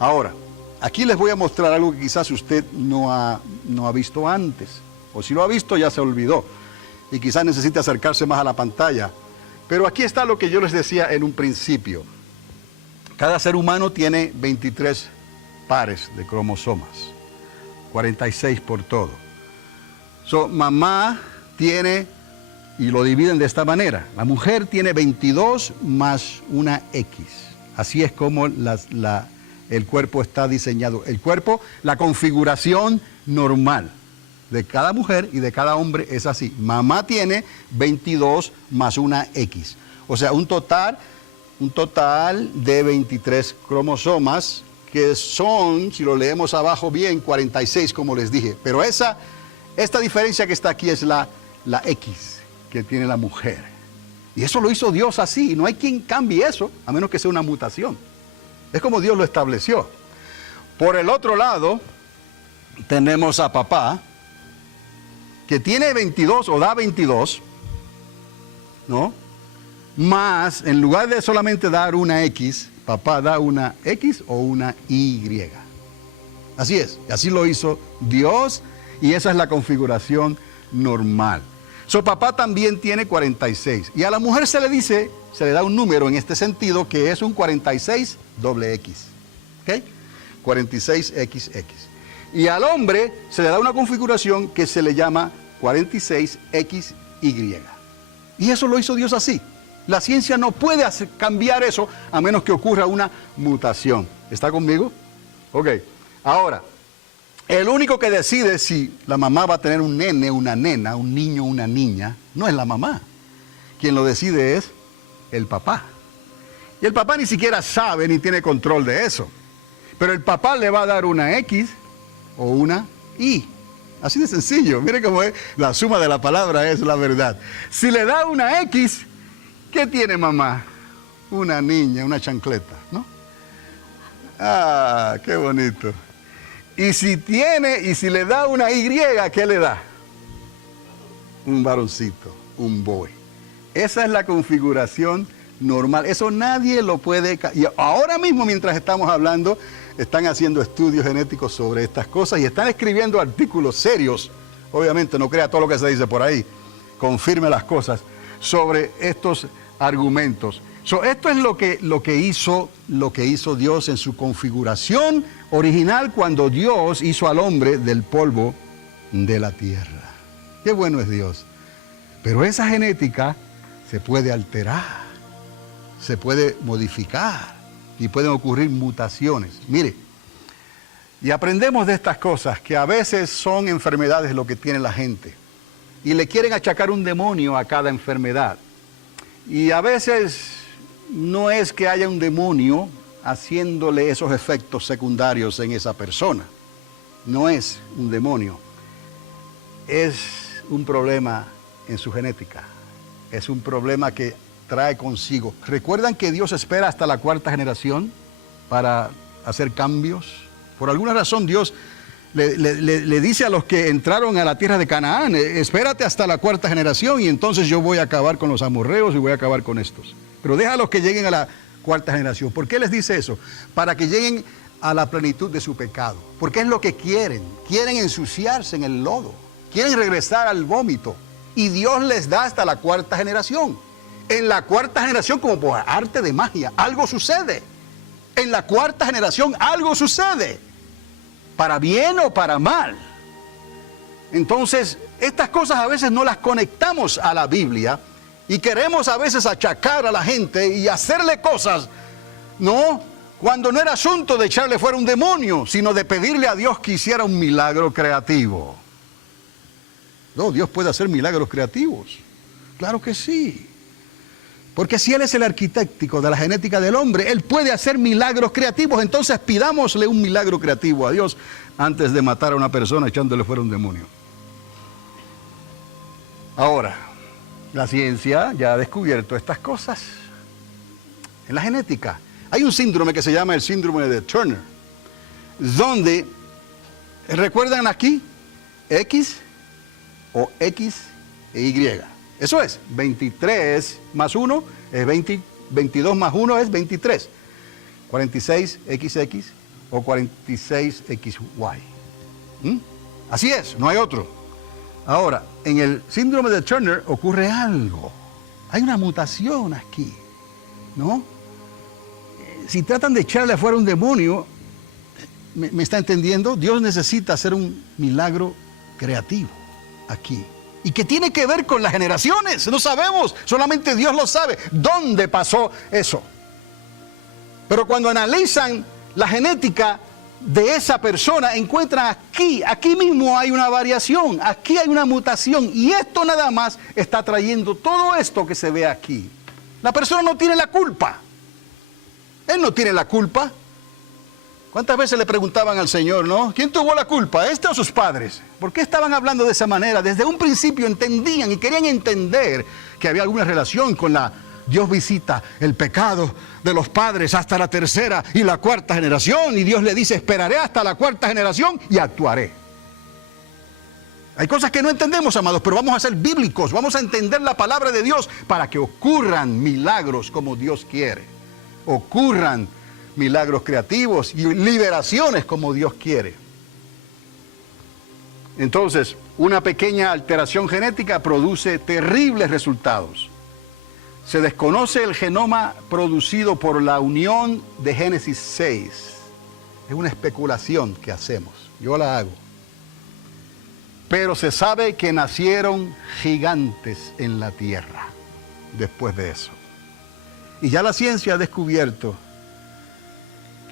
Ahora, aquí les voy a mostrar algo que quizás usted no ha visto antes, o si lo ha visto ya se olvidó, y quizás necesite acercarse más a la pantalla. Pero aquí está lo que yo les decía en un principio. Cada ser humano tiene 23 pares de cromosomas, 46 por todo. Mamá tiene, y lo dividen de esta manera, la mujer tiene 22 más una X. Así es como el cuerpo está diseñado. El cuerpo, la configuración normal de cada mujer y de cada hombre es así. Mamá tiene 22 más una X. O sea, un total de 23 cromosomas que son, si lo leemos abajo bien, 46, como les dije. Pero esta diferencia que está aquí es la X que tiene la mujer. Y eso lo hizo Dios así. Y no hay quien cambie eso, a menos que sea una mutación. Es como Dios lo estableció. Por el otro lado, tenemos a papá, que tiene 22 o da 22, ¿no? Más, en lugar de solamente dar una X, papá da una X o una Y. Así es, así lo hizo Dios y esa es la configuración normal. Papá también tiene 46 y a la mujer se le da un número en este sentido que es un 46 doble X. ¿Ok? 46XX. Y al hombre se le da una configuración que se le llama 46XY. Y eso lo hizo Dios así. La ciencia no puede cambiar eso a menos que ocurra una mutación. ¿Está conmigo? Ok. Ahora, el único que decide si la mamá va a tener un nene, una nena, un niño, una niña, no es la mamá. Quien lo decide es el papá. Y el papá ni siquiera sabe ni tiene control de eso. Pero el papá le va a dar una X o una Y. Así de sencillo. Mire cómo es. La suma de la palabra es la verdad. Si le da una X, ¿qué tiene mamá? Una niña, una chancleta, ¿no? Ah, qué bonito. Y si le da una Y, ¿qué le da? Un varoncito, un boy. Esa es la configuración normal. Eso nadie lo puede... Y ahora mismo, mientras estamos hablando, están haciendo estudios genéticos sobre estas cosas y están escribiendo artículos serios. Obviamente, no crea todo lo que se dice por ahí. Confirme las cosas sobre estos argumentos. Esto es lo que hizo Dios en su configuración original cuando Dios hizo al hombre del polvo de la tierra. Qué bueno es Dios. Pero esa genética se puede alterar, se puede modificar y pueden ocurrir mutaciones. Mire, y aprendemos de estas cosas que a veces son enfermedades lo que tiene la gente y le quieren achacar un demonio a cada enfermedad. Y a veces no es que haya un demonio haciéndole esos efectos secundarios en esa persona. No es un demonio. Es un problema en su genética. Es un problema que trae consigo. ¿Recuerdan que Dios espera hasta la 4ª generación para hacer cambios? Por alguna razón Dios le dice a los que entraron a la tierra de Canaán, espérate hasta la 4ª generación y entonces yo voy a acabar con los amorreos y voy a acabar con estos. Pero déjalos que lleguen a la 4ª generación. ¿Por qué les dice eso? Para que lleguen a la plenitud de su pecado. Porque es lo que quieren. Quieren ensuciarse en el lodo. Quieren regresar al vómito. Y Dios les da hasta la 4ª generación. En la 4ª generación, como por arte de magia, algo sucede. En la 4ª generación algo sucede. Para bien o para mal. Entonces, estas cosas a veces no las conectamos a la Biblia y queremos a veces achacar a la gente y hacerle cosas, ¿no? Cuando no era asunto de echarle fuera un demonio, sino de pedirle a Dios que hiciera un milagro creativo. No, Dios puede hacer milagros creativos. Claro que sí. Porque si Él es el arquitecto de la genética del hombre, Él puede hacer milagros creativos. Entonces pidámosle un milagro creativo a Dios antes de matar a una persona echándole fuera un demonio. Ahora, la ciencia ya ha descubierto estas cosas. En la genética hay un síndrome que se llama el síndrome de Turner, donde, ¿recuerdan aquí? X o X e Y. Eso es, 23 más 1 es 20, 22 más 1 es 23. 46XX o 46XY. Así es, no hay otro. Ahora, en el síndrome de Turner ocurre algo. Hay una mutación aquí, ¿no? Si tratan de echarle afuera un demonio, ¿me está entendiendo? Dios necesita hacer un milagro creativo aquí. Y que tiene que ver con las generaciones. No sabemos, solamente Dios lo sabe. ¿Dónde pasó eso? Pero cuando analizan la genética de esa persona, encuentran aquí mismo hay una variación, aquí hay una mutación. Y esto nada más está trayendo todo esto que se ve aquí. La persona no tiene la culpa. Él no tiene la culpa. ¿Cuántas veces le preguntaban al Señor, no? ¿Quién tuvo la culpa, este o sus padres? ¿Por qué estaban hablando de esa manera? Desde un principio entendían y querían entender que había alguna relación con la... Dios visita el pecado de los padres hasta la tercera y la cuarta generación. Y Dios le dice, esperaré hasta la cuarta generación y actuaré. Hay cosas que no entendemos, amados, pero vamos a ser bíblicos. Vamos a entender la palabra de Dios para que ocurran milagros como Dios quiere. Ocurran milagros creativos y liberaciones como Dios quiere. Entonces, una pequeña alteración genética produce terribles resultados. Se desconoce el genoma producido por la unión de Génesis 6. Es una especulación que hacemos. Yo la hago. Pero se sabe que nacieron gigantes en la tierra después de eso. Y ya la ciencia ha descubierto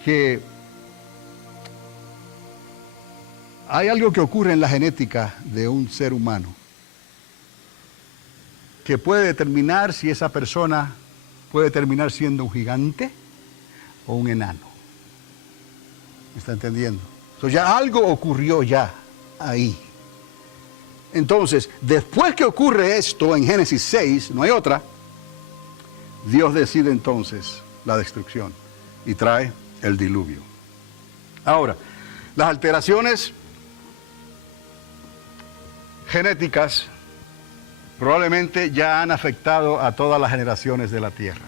que hay algo que ocurre en la genética de un ser humano que puede determinar si esa persona puede terminar siendo un gigante o un enano. ¿Me está entendiendo? Entonces ya algo ocurrió ya ahí. Entonces, después que ocurre esto en Génesis 6, no hay otra, Dios decide entonces la destrucción y trae el diluvio. Ahora, las alteraciones genéticas probablemente ya han afectado a todas las generaciones de la tierra.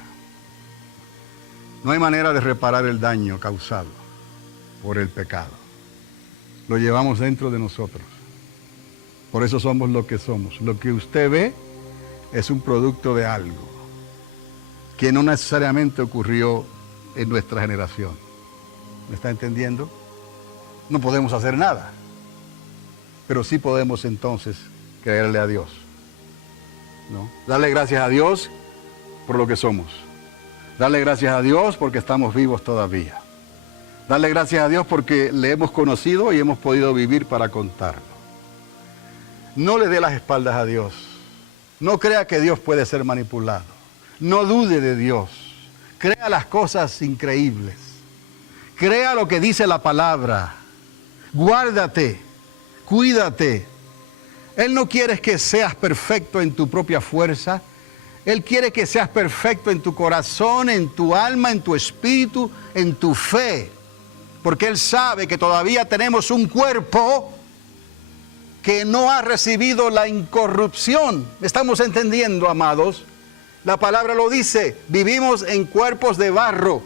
No hay manera de reparar el daño causado por el pecado. Lo llevamos dentro de nosotros. Por eso somos lo que somos. Lo que usted ve es un producto de algo que no necesariamente ocurrió en nuestra generación. ¿Me está entendiendo? No podemos hacer nada. Pero sí podemos entonces creerle a Dios, ¿no? Darle gracias a Dios por lo que somos. Darle gracias a Dios porque estamos vivos todavía. Darle gracias a Dios porque le hemos conocido y hemos podido vivir para contarlo. No le dé las espaldas a Dios. No crea que Dios puede ser manipulado. No dude de Dios. Crea las cosas increíbles. Crea lo que dice la palabra. Guárdate. Cuídate. Él no quiere que seas perfecto en tu propia fuerza. Él quiere que seas perfecto en tu corazón, en tu alma, en tu espíritu, en tu fe. Porque Él sabe que todavía tenemos un cuerpo que no ha recibido la incorrupción. ¿Estamos entendiendo, amados? La palabra lo dice, vivimos en cuerpos de barro,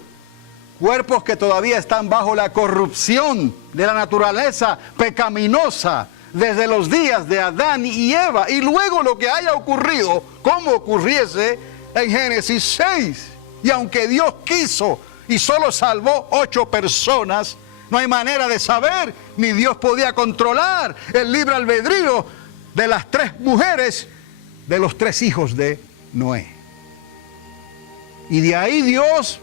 cuerpos que todavía están bajo la corrupción de la naturaleza pecaminosa desde los días de Adán y Eva, y luego lo que haya ocurrido, como ocurriese en Génesis 6. Y aunque Dios quiso y solo salvó 8 personas, no hay manera de saber, ni Dios podía controlar el libre albedrío de las 3 mujeres, de los 3 hijos de Noé. Y de ahí Dios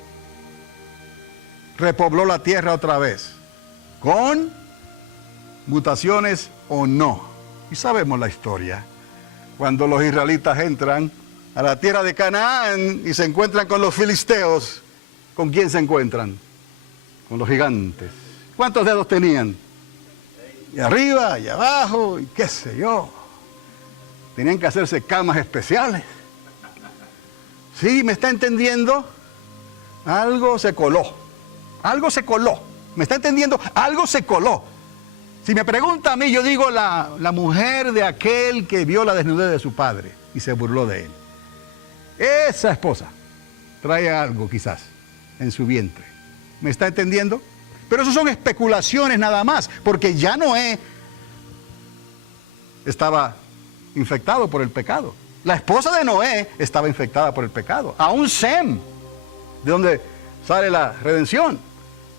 repobló la tierra otra vez, con mutaciones o no. Y sabemos la historia. Cuando los israelitas entran a la tierra de Canaán y se encuentran con los filisteos, ¿con quién se encuentran? Con los gigantes. ¿Cuántos dedos tenían? Y arriba, y abajo, y qué sé yo. Tenían que hacerse camas especiales. ¿Sí? ¿Me está entendiendo? Algo se coló. Algo se coló. ¿Me está entendiendo? Algo se coló. Si me pregunta a mí, yo digo la mujer de aquel que vio la desnudez de su padre y se burló de él. Esa esposa trae algo quizás en su vientre. ¿Me está entendiendo? Pero eso son especulaciones nada más, porque ya Noé estaba infectado por el pecado. La esposa de Noé estaba infectada por el pecado. Aún Sem, de donde sale la redención,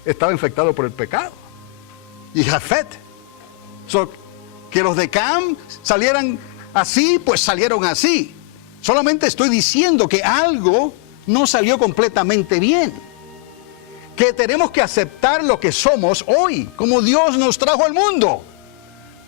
estaba infectado por el pecado. Y Jafet. Que los de Cam salieran así, pues salieron así. Solamente estoy diciendo que algo no salió completamente bien. Que tenemos que aceptar lo que somos hoy, como Dios nos trajo al mundo.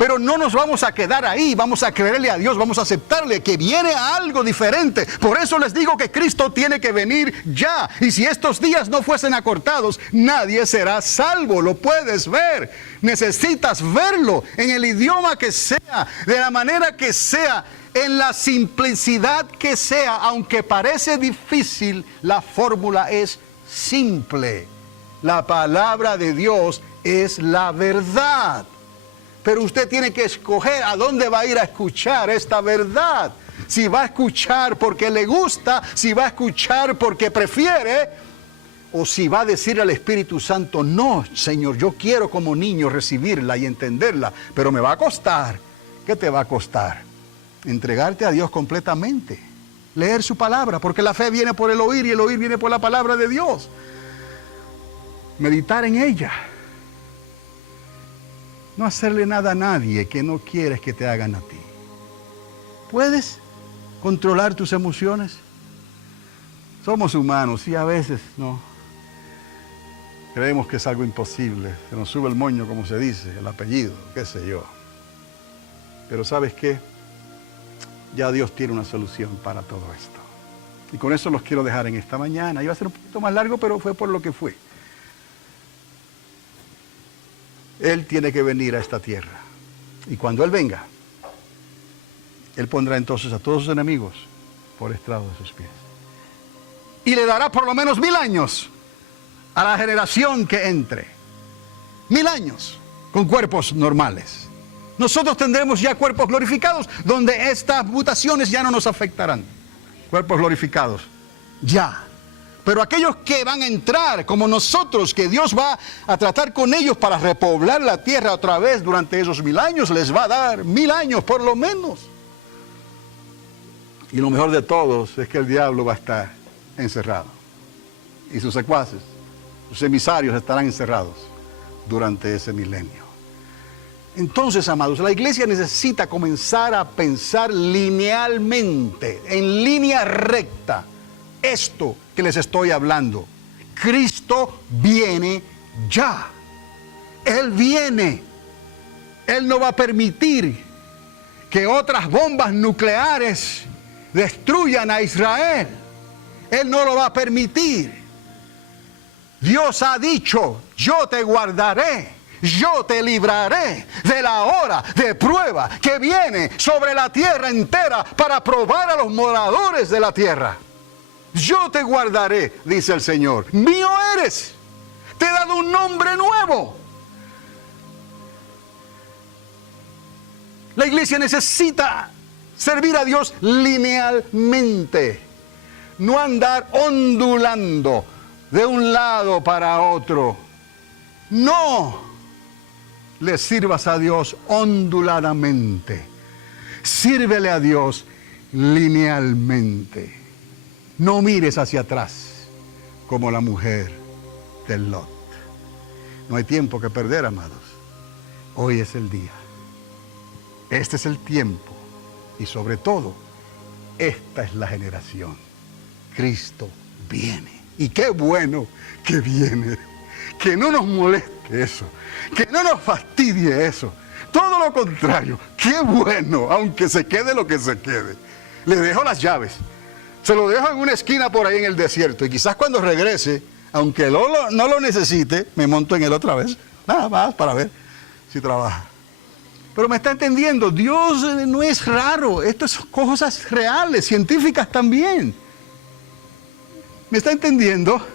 Pero no nos vamos a quedar ahí, vamos a creerle a Dios, vamos a aceptarle que viene algo diferente. Por eso les digo que Cristo tiene que venir ya. Y si estos días no fuesen acortados, nadie será salvo. Lo puedes ver. Necesitas verlo en el idioma que sea, de la manera que sea, en la simplicidad que sea. Aunque parece difícil, la fórmula es simple. La palabra de Dios es la verdad. Pero usted tiene que escoger a dónde va a ir a escuchar esta verdad. Si va a escuchar porque le gusta, si va a escuchar porque prefiere, o si va a decir al Espíritu Santo, no, Señor, yo quiero como niño recibirla y entenderla, pero me va a costar. ¿Qué te va a costar? Entregarte a Dios completamente. Leer su palabra, porque la fe viene por el oír y el oír viene por la palabra de Dios. Meditar en ella. No hacerle nada a nadie que no quieres que te hagan a ti. ¿Puedes controlar tus emociones? Somos humanos y a veces no. Creemos que es algo imposible. Se nos sube el moño, como se dice, el apellido, qué sé yo. Pero ¿sabes qué? Ya Dios tiene una solución para todo esto. Y con eso los quiero dejar en esta mañana. Iba a ser un poquito más largo, pero fue por lo que fue. Él tiene que venir a esta tierra. Y cuando Él venga, Él pondrá entonces a todos sus enemigos por estrado de sus pies. Y le dará por lo menos 1000 años a la generación que entre. 1000 años con cuerpos normales. Nosotros tendremos ya cuerpos glorificados donde estas mutaciones ya no nos afectarán. Cuerpos glorificados. Ya. Pero aquellos que van a entrar, como nosotros, que Dios va a tratar con ellos para repoblar la tierra otra vez durante esos 1000 años, les va a dar 1000 años por lo menos. Y lo mejor de todos es que el diablo va a estar encerrado. Y sus secuaces, sus emisarios estarán encerrados durante ese milenio. Entonces, amados, la iglesia necesita comenzar a pensar linealmente, en línea recta. Esto que les estoy hablando, Cristo viene ya. Él viene. Él no va a permitir que otras bombas nucleares destruyan a Israel. Él no lo va a permitir. Dios ha dicho, yo te guardaré, yo te libraré de la hora de prueba que viene sobre la tierra entera para probar a los moradores de la tierra. Yo te guardaré, dice el Señor. Mío eres. Te he dado un nombre nuevo. La iglesia necesita servir a Dios linealmente. No andar ondulando de un lado para otro. No le sirvas a Dios onduladamente. Sírvele a Dios linealmente. No mires hacia atrás como la mujer de Lot. No hay tiempo que perder, amados. Hoy es el día. Este es el tiempo. Y sobre todo, esta es la generación. Cristo viene. Y qué bueno que viene. Que no nos moleste eso. Que no nos fastidie eso. Todo lo contrario. Qué bueno, aunque se quede lo que se quede. Le dejo las llaves. Se lo dejo en una esquina por ahí en el desierto. Y quizás cuando regrese, aunque no lo necesite, me monto en él otra vez. Nada más para ver si trabaja. Pero me está entendiendo. Dios no es raro. Esto son cosas reales, científicas también. ¿Me está entendiendo?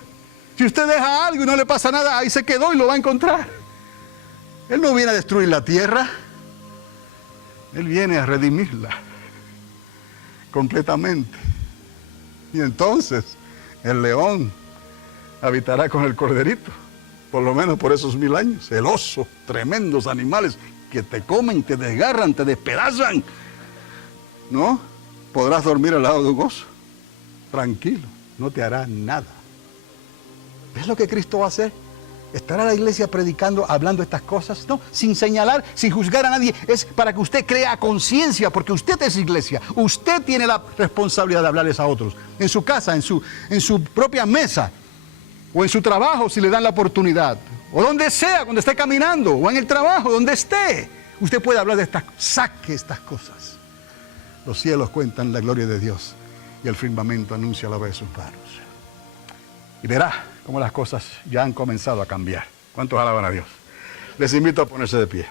Si usted deja algo y no le pasa nada, ahí se quedó y lo va a encontrar. Él no viene a destruir la tierra. Él viene a redimirla completamente. Y entonces el león habitará con el corderito, por lo menos por esos 1000 años. El oso, tremendos animales que te comen, te desgarran, te despedazan. ¿No? Podrás dormir al lado de un oso, tranquilo, no te hará nada. ¿Ves lo que Cristo va a hacer? ¿Estará la iglesia predicando, hablando estas cosas? No, sin señalar, sin juzgar a nadie. Es para que usted crea conciencia, porque usted es iglesia. Usted tiene la responsabilidad de hablarles a otros. En su casa, en su propia mesa, o en su trabajo si le dan la oportunidad. O donde sea, cuando esté caminando, o en el trabajo, donde esté. Usted puede hablar de estas, saque estas cosas. Los cielos cuentan la gloria de Dios y el firmamento anuncia la obra de sus manos. Y verá cómo las cosas ya han comenzado a cambiar. ¿Cuántos alaban a Dios? Les invito a ponerse de pie.